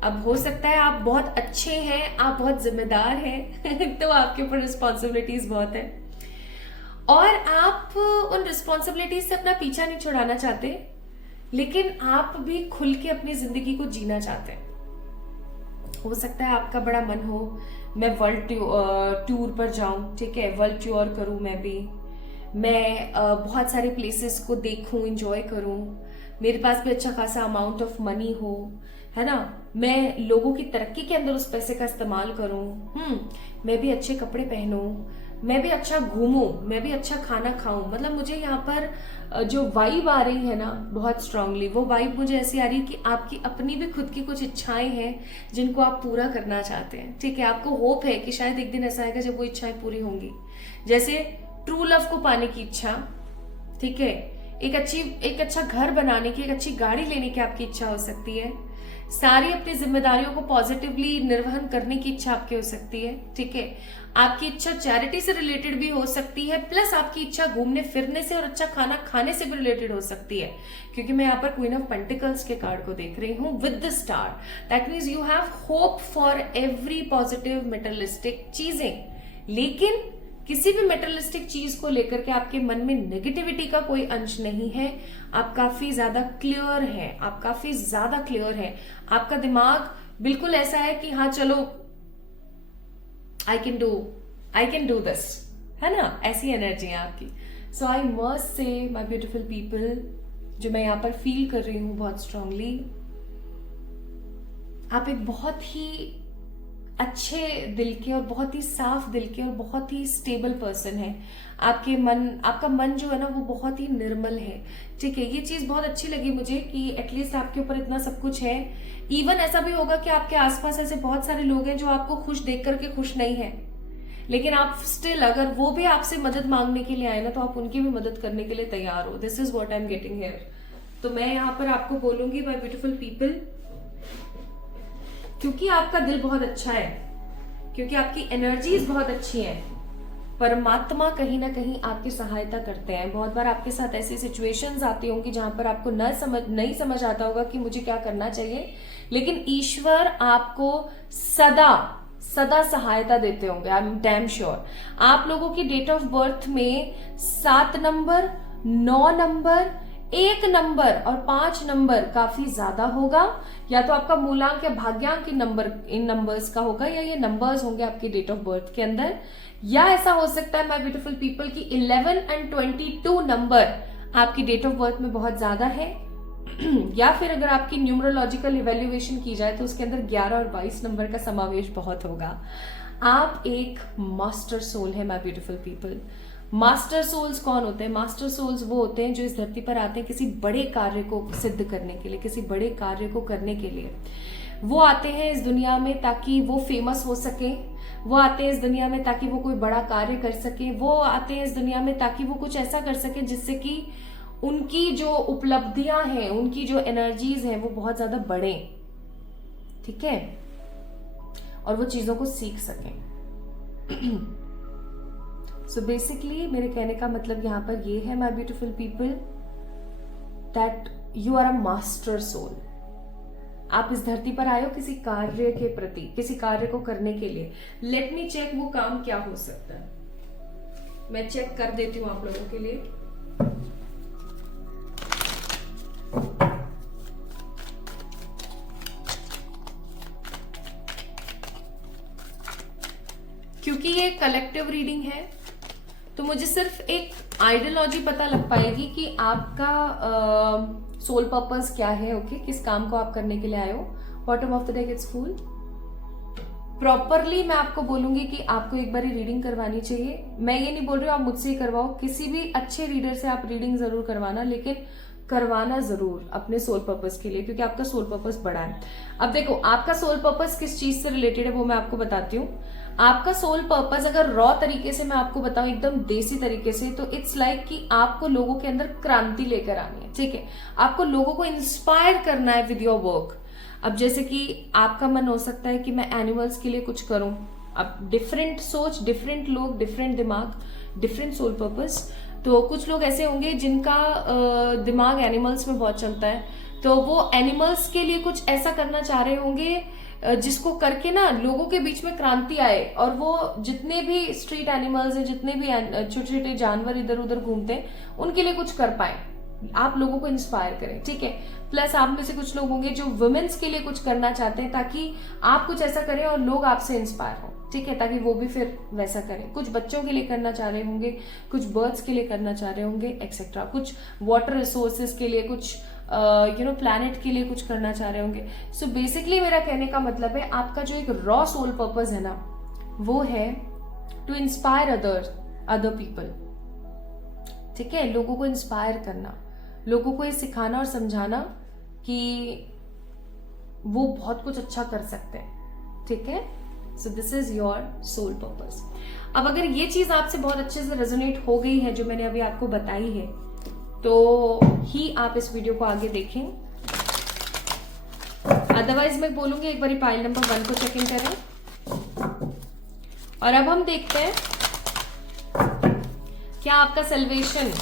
अब हो सकता है आप बहुत अच्छे हैं, आप बहुत जिम्मेदार हैं तो आपके ऊपर रिस्पॉन्सिबिलिटीज बहुत है और आप उन रिस्पॉन्सिबिलिटीज से अपना पीछा नहीं छुड़ाना चाहते, लेकिन आप भी खुल के अपनी जिंदगी को जीना चाहते हैं। हो सकता है आपका बड़ा मन हो मैं वर्ल्ड टूर पर जाऊं, ठीक है, वर्ल्ड टूर करूं, मैं बहुत सारे प्लेसेस को देखूं, एंजॉय करूं, मेरे पास भी अच्छा खासा अमाउंट ऑफ मनी हो, है ना, मैं लोगों की तरक्की के अंदर उस पैसे का इस्तेमाल करूं, मैं भी अच्छे कपड़े पहनूं, मैं भी अच्छा घूमूं, मैं भी अच्छा खाना खाऊं। मतलब मुझे यहाँ पर जो वाइब आ रही है ना बहुत स्ट्रांगली, वो वाइब मुझे ऐसी आ रही है कि आपकी अपनी भी खुद की कुछ इच्छाएं हैं जिनको आप पूरा करना चाहते हैं, ठीक है। आपको होप है कि शायद एक दिन ऐसा आएगा जब वो इच्छाएं पूरी होंगी। जैसे ट्रू लव को पाने की इच्छा, ठीक है, एक अच्छा घर बनाने की, एक अच्छी गाड़ी लेने की आपकी इच्छा हो सकती है, सारी अपनी जिम्मेदारियों को पॉजिटिवली निर्वहन करने की इच्छा आपकी हो सकती है, ठीक है। आपकी इच्छा चैरिटी से रिलेटेड भी हो सकती है, प्लस आपकी इच्छा घूमने फिरने से और अच्छा खाना खाने से भी रिलेटेड हो सकती है, क्योंकि मैं यहाँ पर क्वीन ऑफ पेंटिकल्स के कार्ड को देख रही हूँ with the star. That means you have hope for every positive materialistic चीजें, लेकिन किसी भी मेटलिस्टिक चीज को लेकर के आपके मन में नेगेटिविटी का कोई अंश नहीं है। आप काफी ज्यादा क्लियर हैं, आप काफी ज्यादा क्लियर हैं। आपका दिमाग बिल्कुल ऐसा है कि हाँ चलो आई कैन डू दिस, है ना, ऐसी एनर्जी है आपकी। So I must say my beautiful people, जो मैं यहाँ पर फील कर रही हूँ बहुत स्ट्रांगली, आप एक बहुत ही अच्छे दिल के और बहुत ही साफ दिल के और बहुत ही स्टेबल पर्सन है। आपका मन जो है ना वो बहुत ही निर्मल है, ठीक है। ये चीज बहुत अच्छी लगी मुझे कि एटलीस्ट आपके ऊपर इतना सब कुछ है। इवन ऐसा भी होगा कि आपके आसपास ऐसे बहुत सारे लोग हैं जो आपको खुश देख करके खुश नहीं है, लेकिन आप स्टिल अगर वो भी आपसे मदद मांगने के लिए आए ना तो आप उनकी भी मदद करने के लिए तैयार हो। This is what I am getting here. तो मैं यहाँ पर आपको बोलूंगी माय ब्यूटीफुल पीपल, क्योंकि आपका दिल बहुत अच्छा है, क्योंकि आपकी एनर्जीज बहुत अच्छी हैं, परमात्मा कहीं ना कहीं आपकी सहायता करते हैं। बहुत बार आपके साथ ऐसी सिचुएशंस आती होंगी जहां पर आपको नहीं समझ आता होगा कि मुझे क्या करना चाहिए, लेकिन ईश्वर आपको सदा सदा सहायता देते होंगे। I am damn sure. आप लोगों की डेट ऑफ बर्थ में 7 नंबर, 9 नंबर, 1 नंबर और 5 नंबर काफी ज्यादा होगा, या तो आपका मूलांक या भाग्यांक इन नंबर्स का होगा, या ये नंबर्स होंगे आपकी डेट ऑफ बर्थ के अंदर। या ऐसा हो सकता है माय ब्यूटीफुल पीपल की 11 एंड 22 नंबर आपकी डेट ऑफ बर्थ में बहुत ज्यादा है, या फिर अगर आपकी न्यूमरोलॉजिकल इवेल्युएशन की जाए तो उसके अंदर 11 और 22 नंबर का समावेश बहुत होगा। आप एक मास्टर सोल है my beautiful people. Master souls कौन होते हैं? मास्टर सोल्स वो होते हैं जो इस धरती पर आते हैं किसी बड़े कार्य को सिद्ध करने के लिए, किसी बड़े कार्य को करने के लिए। वो आते हैं इस दुनिया में ताकि वो फेमस हो सके, वो आते हैं इस दुनिया में ताकि वो कोई बड़ा कार्य कर सके, वो आते हैं इस दुनिया में ताकि वो कुछ ऐसा कर सके जिससे कि उनकी जो उपलब्धियां हैं, उनकी जो एनर्जीज हैं वो बहुत ज्यादा बढ़े, ठीक है, और वो चीजों को सीख सकें। सो बेसिकली मेरे कहने का मतलब यहाँ पर ये है my beautiful people, that you are a master soul. आप इस धरती पर आए हो किसी कार्य के प्रति, किसी कार्य को करने के लिए। लेट मी चेक वो काम क्या हो सकता है। मैं चेक कर देती हूँ आप लोगों के लिए। क्योंकि ये कलेक्टिव रीडिंग है तो मुझे सिर्फ एक आइडियोलॉजी पता लग पाएगी कि आपका सोल पर्पस क्या है। ओके, किस काम को आप करने के लिए आए हो। Bottom of the deck it's fool. Properly मैं आपको बोलूंगी कि आपको एक बार रीडिंग करवानी चाहिए। मैं ये नहीं बोल रही हूँ आप मुझसे ही करवाओ, किसी भी अच्छे रीडर से आप रीडिंग जरूर करवाना, लेकिन करवाना जरूर अपने सोल पर्पस के लिए, क्योंकि आपका सोल पर्पस बड़ा है। अब देखो, आपका सोल पर्पस किस चीज से रिलेटेड है वो मैं आपको बताती हूँ। आपका सोल पर्पस अगर रॉ तरीके से मैं आपको बताऊं, एकदम देसी तरीके से, तो इट्स लाइक कि आपको लोगों के अंदर क्रांति लेकर आनी है, ठीक है। आपको लोगों को इंस्पायर करना है विद योर वर्क। अब जैसे कि आपका मन हो सकता है कि मैं एनिमल्स के लिए कुछ करूं। अब डिफरेंट सोच, डिफरेंट लोग, डिफरेंट दिमाग, डिफरेंट सोल पर्पस। तो कुछ लोग ऐसे होंगे जिनका दिमाग एनिमल्स में बहुत चलता है, तो वो एनिमल्स के लिए कुछ ऐसा करना चाह रहे होंगे जिसको करके ना लोगों के बीच में क्रांति आए, और वो जितने भी स्ट्रीट एनिमल्स हैं, जितने भी छोटे छोटे जानवर इधर उधर घूमते हैं, उनके लिए कुछ कर पाए, आप लोगों को इंस्पायर करें, ठीक है। प्लस आप में से कुछ लोग होंगे जो वुमेन्स के लिए कुछ करना चाहते हैं, ताकि आप कुछ ऐसा करें और लोग आपसे इंस्पायर हो, ठीक है, ताकि वो भी फिर वैसा करें। कुछ बच्चों के लिए करना चाह रहे होंगे, कुछ बर्ड्स के लिए करना चाह रहे होंगे, एक्सेट्रा। कुछ वाटर रिसोर्सेज के लिए, कुछ प्लैनेट के लिए कुछ करना चाह रहे होंगे। सो बेसिकली मेरा कहने का मतलब है, आपका जो एक रॉ सोल पर्पस है ना, वो है टू इंस्पायर अदर पीपल, ठीक है। लोगों को इंस्पायर करना, लोगों को ये सिखाना और समझाना कि वो बहुत कुछ अच्छा कर सकते हैं, ठीक है। So this is your soul purpose. अब अगर ये चीज आपसे बहुत अच्छे से रेजोनेट हो गई है जो मैंने अभी आपको बताई है, तो ही आप इस वीडियो को आगे देखें। अदरवाइज मैं बोलूंगी एक बार पाइल नंबर 1 को चेक इन करें। और अब हम देखते हैं क्या आपका सल्वेशन,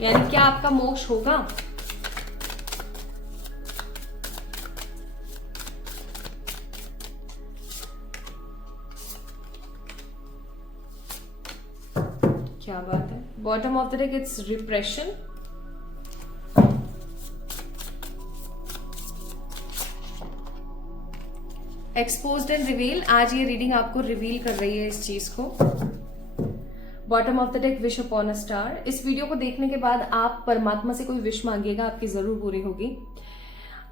यानी क्या आपका मोक्ष होगा। क्या बात है। Bottom of the deck it's repression. Exposed and reveal. आज ये रीडिंग आपको रिवील कर रही है इस चीज को। Bottom of the deck wish upon a star. इस वीडियो को देखने के बाद आप परमात्मा से कोई विश मांगिएगा, आपकी जरूर पूरी होगी।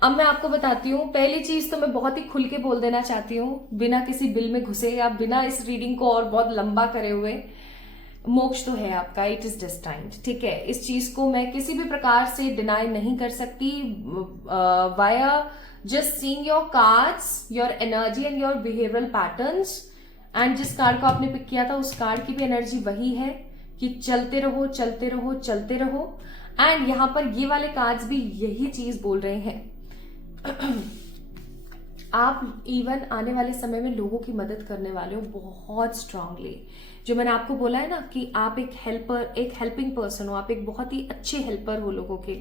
अब मैं आपको बताती हूँ, पहली चीज तो मैं बहुत ही खुल के बोल देना चाहती हूँ, बिना किसी बिल में घुसे या बिना इस रीडिंग को और बहुत लंबा करे हुए, मोक्ष तो है आपका, इट इज डेस्टाइन्ड, ठीक है। इस चीज को मैं किसी भी प्रकार से डिनाई नहीं कर सकती via just seeing your cards, your energy and your behavioural patterns. And जिस कार्ड को आपने पिक किया था उस कार्ड की भी एनर्जी वही है कि चलते रहो चलते रहो चलते रहो। एंड यहां पर ये वाले कार्ड्स भी यही चीज बोल रहे हैं आप इवन आने वाले समय में लोगों की मदद करने वाले हो बहुत स्ट्रांगली। जो मैंने आपको बोला है ना कि आप एक हेल्पिंग पर्सन हो, आप एक बहुत ही अच्छे हेल्पर हो लोगों के।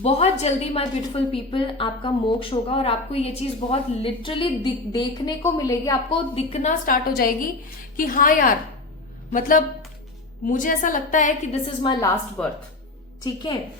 बहुत जल्दी माय ब्यूटीफुल पीपल आपका मोक्ष होगा और आपको ये चीज बहुत लिटरली देखने को मिलेगी, आपको दिखना स्टार्ट हो जाएगी कि हाँ यार, मतलब मुझे ऐसा लगता है कि this is my last birth. ठीक है,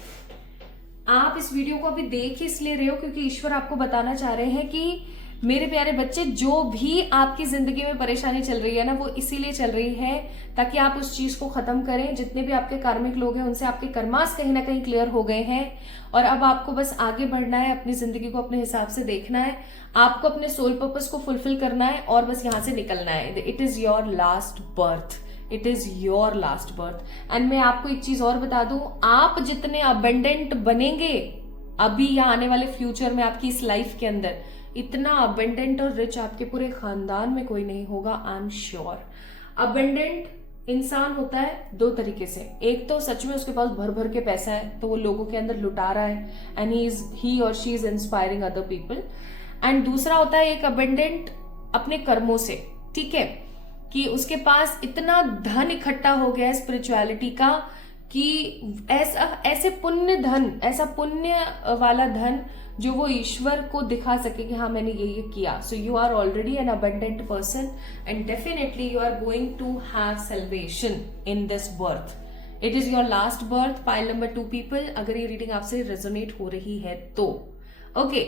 आप इस वीडियो को अभी देख ही इसलिए रहे हो क्योंकि ईश्वर आपको बताना चाह रहे हैं कि मेरे प्यारे बच्चे, जो भी आपकी जिंदगी में परेशानी चल रही है ना, वो इसीलिए चल रही है ताकि आप उस चीज को खत्म करें। जितने भी आपके कार्मिक लोग हैं उनसे आपके कर्मास कहीं ना कहीं क्लियर हो गए हैं और अब आपको बस आगे बढ़ना है, अपनी जिंदगी को अपने हिसाब से देखना है, आपको अपने सोल पर्पस को फुलफिल करना है और बस यहां से निकलना है। It is your last birth, it is your last birth. And मैं आपको एक चीज और बता दूं, आप जितने अबेंडेंट बनेंगे अभी या आने वाले फ्यूचर में आपकी इस लाइफ के अंदर, इतना अबेंडेंट और रिच आपके पूरे खानदान में कोई नहीं होगा, आई एम श्योर। अबेंडेंट इंसान होता है दो तरीके से, एक तो सच में उसके पास भर भर के पैसा है तो वो लोगों के अंदर लुटा रहा है एंड ही और she is inspiring other people. And दूसरा होता है एक अबेंडेंट अपने कर्मों से, ठीक है, कि उसके पास इतना धन इकट्ठा हो गया है स्पिरिचुअलिटी का कि ऐसे पुण्य धन, ऐसा पुण्य वाला धन जो वो ईश्वर को दिखा सके कि हाँ मैंने ये किया। So you are already an abundant person and definitely you are going to have salvation in this birth. It is your last birth. Pile number 2 people, अगर ये रीडिंग आपसे रेजोनेट हो रही है तो ओके,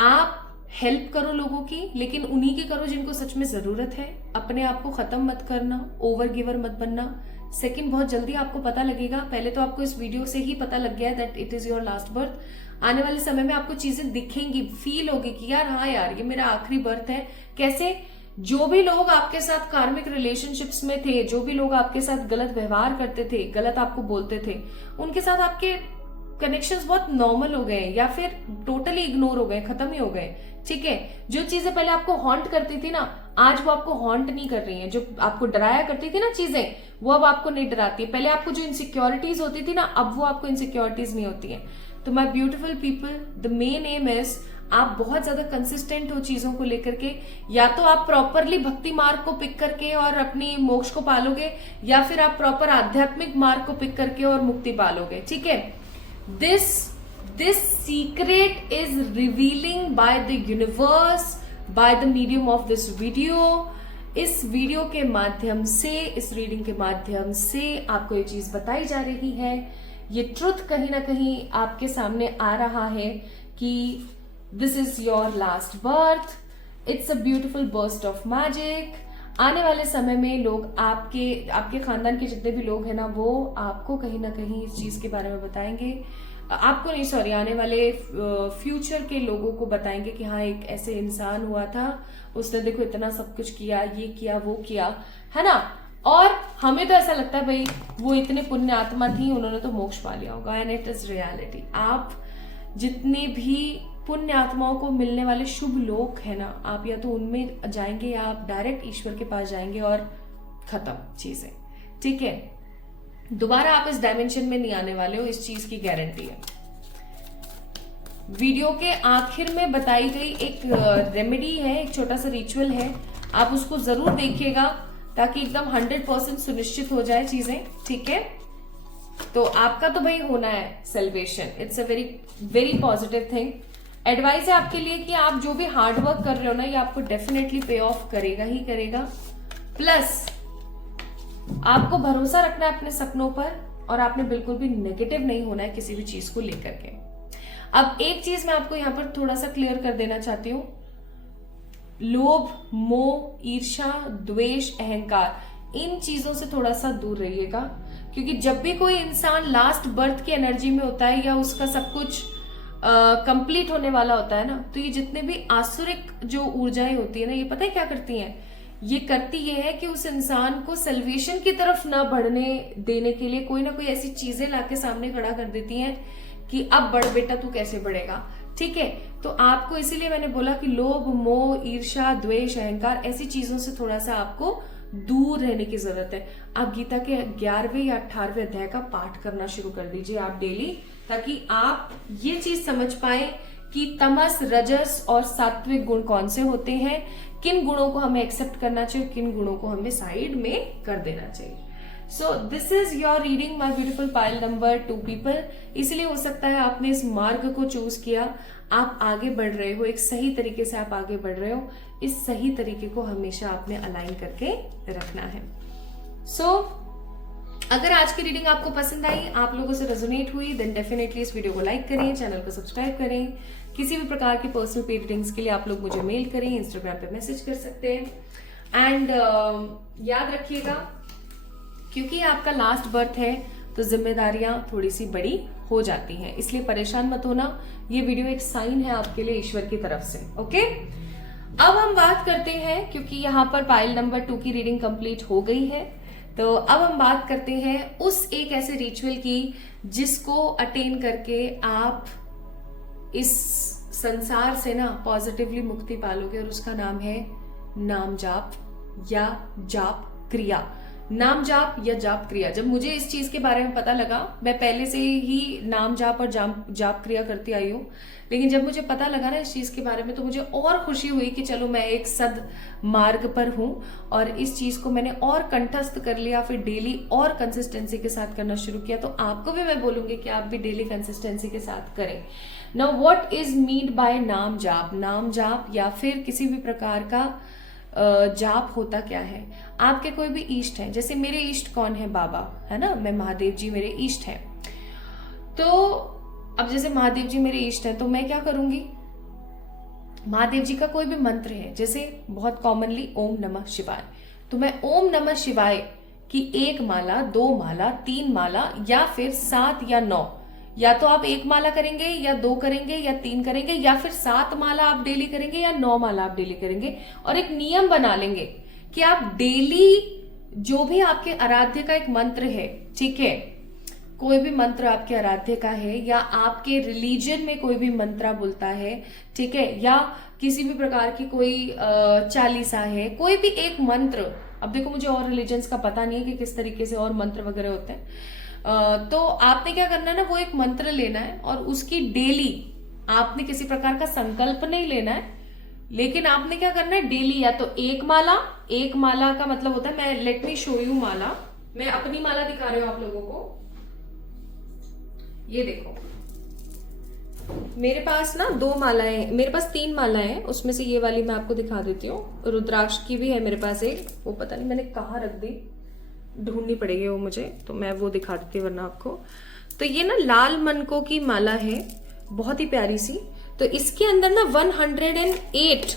आप हेल्प करो लोगों की, लेकिन उन्हीं की करो जिनको सच में जरूरत है। अपने आप को खत्म मत करना, ओवर गिवर मत बनना। सेकंड, बहुत जल्दी आपको पता लगेगा, पहले तो आपको इस वीडियो से ही पता लग गया that it is your last birth. आने वाले समय में आपको चीजें दिखेंगी, फील होगी कि यार हाँ यार ये मेरा आखिरी बर्थ है। कैसे? जो भी लोग आपके साथ कार्मिक रिलेशनशिप्स में थे, जो भी लोग आपके साथ गलत व्यवहार करते थे, गलत आपको बोलते थे, उनके साथ आपके कनेक्शंस बहुत नॉर्मल हो गए या फिर टोटली इग्नोर हो गए, खत्म ही हो गए। ठीक है, जो चीजें पहले आपको हॉन्ट करती थी ना, आज वो आपको हॉन्ट नहीं कर रही हैं। जो आपको डराया करती थी ना चीजें, वो अब आपको नहीं डराती। पहले आपको जो इनसिक्योरिटीज होती थी ना, अब वो आपको इनसिक्योरिटीज नहीं होती है। तो my beautiful people, the main M is आप बहुत ज्यादा कंसिस्टेंट हो चीजों को लेकर के। या तो आप प्रॉपरली भक्ति मार्ग को पिक करके और अपनी मोक्ष को पालोगे, या फिर आप प्रॉपर आध्यात्मिक मार्ग को पिक करके और मुक्ति पालोगे। ठीक है, this secret is revealing by the universe by the medium of this video। इस वीडियो के माध्यम से, इस रीडिंग के माध्यम से आपको ये चीज बताई जा रही है, ये ट्रुथ कहीं ना कहीं आपके सामने आ रहा है कि this is your last birth. It's a beautiful burst of magic. आने वाले समय में लोग आपके खानदान के जितने भी लोग हैं ना, वो आपको कहीं ना कहीं इस चीज के बारे में बताएंगे। आपको नहीं, सॉरी, आने वाले फ्यूचर के लोगों को बताएंगे कि हाँ एक ऐसे इंसान हुआ था, उसने देखो इतना सब कुछ किया, ये किया, वो किया, है ना। और हमें तो ऐसा लगता है भाई वो इतने पुण्य आत्मा थी, उन्होंने तो मोक्ष पा लिया होगा, एंड इट इज रियलिटी। आप जितने भी पुण्य आत्माओं को मिलने वाले शुभ लोग हैं ना, आप या तो उनमें जाएंगे या आप डायरेक्ट ईश्वर के पास जाएंगे और खत्म चीजें। ठीक है, दोबारा आप इस डायमेंशन में नहीं आने वाले हो, इस चीज की गारंटी है। वीडियो के आखिर में बताई गई एक रेमेडी है, एक छोटा सा रिचुअल है, आप उसको जरूर देखिएगा ताकि एकदम 100% सुनिश्चित हो जाए चीजें। ठीक है, तो आपका तो भाई होना है salvation. It's a very very positive thing. Advice है आपके लिए कि आप जो भी हार्ड वर्क कर रहे हो ना, ये आपको डेफिनेटली पे ऑफ करेगा ही करेगा। प्लस आपको भरोसा रखना है अपने सपनों पर और आपने बिल्कुल भी नेगेटिव नहीं होना है किसी भी चीज को लेकर के। अब एक चीज मैं आपको यहां पर थोड़ा सा क्लियर कर देना चाहती हूँ, लोभ, मोह, ईर्ष्या, द्वेष, अहंकार, इन चीजों से थोड़ा सा दूर रहिएगा। क्योंकि जब भी कोई इंसान लास्ट बर्थ की एनर्जी में होता है या उसका सब कुछ कंप्लीट होने वाला होता है ना, तो ये जितने भी आसुरिक जो ऊर्जाएं होती है ना, ये पता है क्या करती हैं? ये करती ये है कि उस इंसान को सल्वेशन की तरफ ना बढ़ने देने के लिए कोई ना कोई ऐसी चीजें लाके सामने खड़ा कर देती हैं कि अब बढ़ बेटा, तू कैसे बढ़ेगा। ठीक है, तो आपको इसीलिए मैंने बोला कि लोभ, मोह, ईर्ष्या, द्वेष, अहंकार, ऐसी चीजों से थोड़ा सा आपको दूर रहने की जरूरत है। आप गीता के 11वें या 18वें अध्याय का पाठ करना शुरू कर दीजिए आप डेली, ताकि आप ये चीज समझ पाए कि तमस, रजस और सात्विक गुण कौन से होते हैं, किन गुणों को हमें एक्सेप्ट करना चाहिए, किन गुणों को हमें साइड में कर देना चाहिए। सो this is your reading my beautiful pile number 2 people. इसलिए हो सकता है आपने इस मार्ग को चूज किया, आप आगे बढ़ रहे हो, एक सही तरीके से आप आगे बढ़ रहे हो। इस सही तरीके को हमेशा आपने अलाइन करके रखना है। सो अगर आज की रीडिंग आपको पसंद आई, आप लोगों से रेजोनेट हुई, देन डेफिनेटली इस वीडियो को लाइक करें, चैनल को सब्सक्राइब करें। किसी भी प्रकार की पर्सनल पेड रीडिंग्स के लिए आप लोग मुझे मेल करें, इंस्टाग्राम पे मैसेज कर सकते हैं। एंड याद रखिएगा, क्योंकि आपका लास्ट बर्थ है तो जिम्मेदारियां थोड़ी सी बड़ी हो जाती हैं, इसलिए परेशान मत होना। ये वीडियो एक साइन है आपके लिए ईश्वर की तरफ से। ओके, अब हम बात करते हैं, क्योंकि यहाँ पर पाइल नंबर 2 की रीडिंग कंप्लीट हो गई है, तो अब हम बात करते हैं उस एक ऐसे रिचुअल की जिसको अटेन करके आप इस संसार से ना पॉजिटिवली मुक्ति पालोगे, और उसका नाम है नाम जाप या जाप क्रिया। नाम जाप या जाप क्रिया। जब मुझे इस चीज के बारे में पता लगा, मैं पहले से ही नाम जाप और जाप क्रिया करती आई हूँ, लेकिन जब मुझे पता लगा ना इस चीज के बारे में, तो मुझे और खुशी हुई कि चलो मैं एक सद मार्ग पर हूँ और इस चीज को मैंने और कंठस्थ कर लिया, फिर डेली और कंसिस्टेंसी के साथ करना शुरू किया। तो आपको भी मैं बोलूंगी कि आप भी डेली कंसिस्टेंसी के साथ करें। Now what is mean by नाम जाप? नाम जाप या फिर किसी भी प्रकार का जाप होता क्या है? आपके कोई भी इष्ट है, जैसे मेरे इष्ट कौन है? बाबा है ना, मैं महादेव जी मेरे इष्ट हैं। तो अब जैसे महादेव जी मेरे इष्ट हैं, तो मैं क्या करूंगी, महादेव जी का कोई भी मंत्र है, जैसे बहुत कॉमनली ओम नमः शिवाय, तो मैं ओम नमः शिवाय की 1 माला, 2 माला, 3 माला या फिर 7 या 9, या तो आप 1 माला करेंगे या 2 करेंगे या 3 करेंगे, या फिर 7 माला आप डेली करेंगे या 9 माला आप डेली करेंगे, और एक नियम बना लेंगे कि आप डेली जो भी आपके आराध्य का एक मंत्र है, ठीक है, कोई भी मंत्र आपके आराध्य का है, या आपके रिलीजन में कोई भी मंत्र बोलता है, ठीक है, या किसी भी प्रकार की कोई चालीसा है, कोई भी एक मंत्र। अब देखो, मुझे और रिलीजन्स का पता नहीं है कि किस तरीके से और मंत्र वगैरह होते हैं, तो आपने क्या करना है ना, वो एक मंत्र लेना है और उसकी डेली, आपने किसी प्रकार का संकल्प नहीं लेना है, लेकिन आपने क्या करना है, डेली या तो 1 माला, 1 माला का मतलब होता है, मैं लेट मी शो यू माला, मैं अपनी माला दिखा रही हूं आप लोगों को। ये देखो, मेरे पास ना 2 मालाएं, मेरे पास 3 मालाएं हैं, उसमें से ये वाली मैं आपको दिखा देती हूँ। रुद्राक्ष की भी है मेरे पास एक, वो पता नहीं मैंने कहाँ रख दी, ढूंढनी पड़ेगी वो मुझे, तो मैं वो दिखा देती हूँ वरना आपको। तो ये ना लाल मनकों की माला है, बहुत ही प्यारी सी। तो इसके अंदर ना 108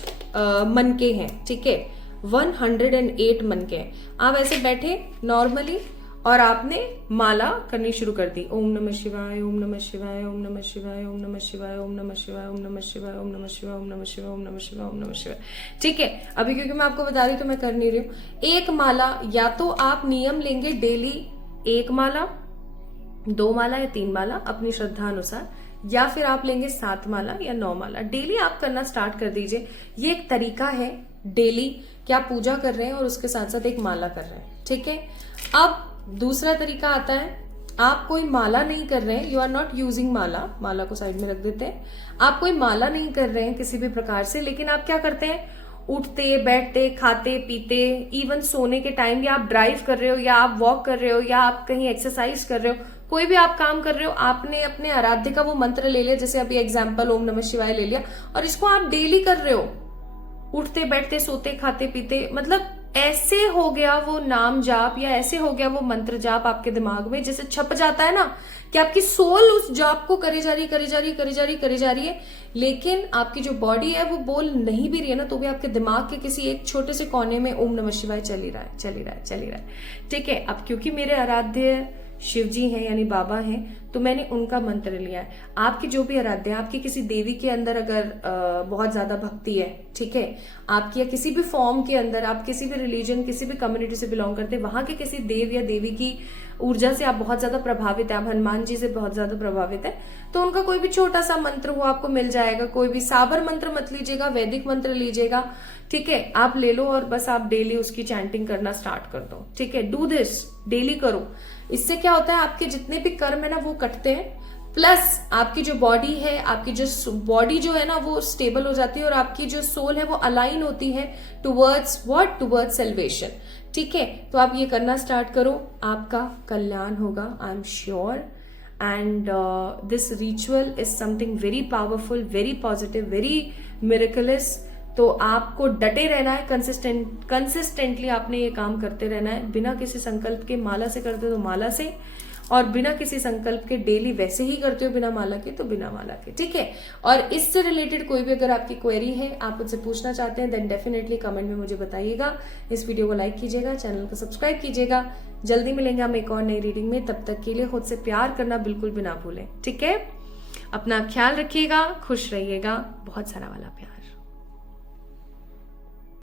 मनके हैं, ठीक है, 108 मनके हैं। आप ऐसे बैठे नॉर्मली और आपने माला करनी शुरू कर दी, ओम नमः शिवाय, ओम नमः शिवाय, ओम नमः शिवाय, ओम नमः शिवाय, ओम नमः शिवाय, ओम नमः शिवाय, ओम नमः शिवाय, ओम नमः शिवाय, ओम नमः शिवाय, ओम नमः शिवाय। ठीक है, अभी क्योंकि मैं आपको बता रही हूँ तो मैं कर नहीं रही हूँ। 1 माला, या तो आप नियम लेंगे डेली 1 माला, 2 माला या 3 माला अपनी श्रद्धा अनुसार, या फिर आप लेंगे 7 माला या 9 माला। डेली आप करना स्टार्ट कर दीजिए। ये एक तरीका है डेली कि आप पूजा कर रहे हैं और उसके साथ साथ एक माला कर रहे हैं, ठीक है। अब दूसरा तरीका आता है, आप कोई माला नहीं कर रहे हैं, यू आर नॉट यूजिंग माला, माला को साइड में रख देते हैं, आप कोई माला नहीं कर रहे हैं किसी भी प्रकार से, लेकिन आप क्या करते हैं, उठते बैठते खाते पीते, इवन सोने के टाइम, या आप ड्राइव कर रहे हो, या आप वॉक कर रहे हो, या आप कहीं एक्सरसाइज कर रहे हो, कोई भी आप काम कर रहे हो, आपने अपने आराध्य का वो मंत्र ले लिया, जैसे अभी एग्जाम्पल ओम नमः शिवाय ले लिया, और इसको आप डेली कर रहे हो, उठते बैठते सोते खाते पीते, मतलब ऐसे हो गया वो नाम जाप, या ऐसे हो गया वो मंत्र जाप आपके दिमाग में, जैसे छप जाता है ना कि आपकी सोल उस जाप को करे जा रही है, लेकिन आपकी जो बॉडी है वो बोल नहीं भी रही है ना, तो भी आपके दिमाग के किसी एक छोटे से कोने में ओम नमः शिवाय चल ही रहा है। ठीक है, अब क्योंकि मेरे आराध्य शिव जी हैं यानी बाबा हैं, तो मैंने उनका मंत्र लिया है। आपकी जो भी आराध्य, आपकी किसी देवी के अंदर अगर बहुत ज्यादा भक्ति है, ठीक है, आपकी या किसी भी फॉर्म के अंदर, आप किसी भी रिलीजन, किसी भी कम्युनिटी से बिलोंग करते हैं, वहां के किसी देव या देवी की ऊर्जा से आप बहुत ज्यादा प्रभावित है, आप हनुमान जी से बहुत ज्यादा प्रभावित है, तो उनका कोई भी छोटा सा मंत्र वो आपको मिल जाएगा। कोई भी साबर मंत्र मत लीजिएगा, वैदिक मंत्र लीजिएगा, ठीक है, आप ले लो और बस आप डेली उसकी चैंटिंग करना स्टार्ट कर दो, ठीक है। डू दिस, डेली करो। इससे क्या होता है, आपके जितने भी कर्म है ना वो कटते हैं, प्लस आपकी जो बॉडी है, आपकी जो बॉडी जो है ना वो स्टेबल हो जाती है और आपकी जो सोल है वो अलाइन होती है टुवर्ड्स व्हाट, टुवर्ड्स सेल्वेशन। ठीक है, तो आप ये करना स्टार्ट करो, आपका कल्याण होगा, I am sure. And this ritual is something very powerful, very positive, very miracles. तो आपको डटे रहना है, कंसिस्टेंटली आपने ये काम करते रहना है, बिना किसी संकल्प के। माला से करते हो तो माला से, और बिना किसी संकल्प के डेली वैसे ही करते हो बिना माला के तो बिना माला के। ठीक है, और इससे रिलेटेड कोई भी अगर आपकी क्वेरी है, आप मुझसे पूछना चाहते हैं, देन डेफिनेटली कमेंट में मुझे बताइएगा। इस वीडियो को लाइक कीजिएगा, चैनल को सब्सक्राइब कीजिएगा। जल्दी मिलेंगे हम एक और नई रीडिंग में, तब तक के लिए खुद से प्यार करना बिल्कुल भी ना भूलें। ठीक है, अपना ख्याल रखिएगा, खुश रहिएगा, बहुत सारा वाला प्यार।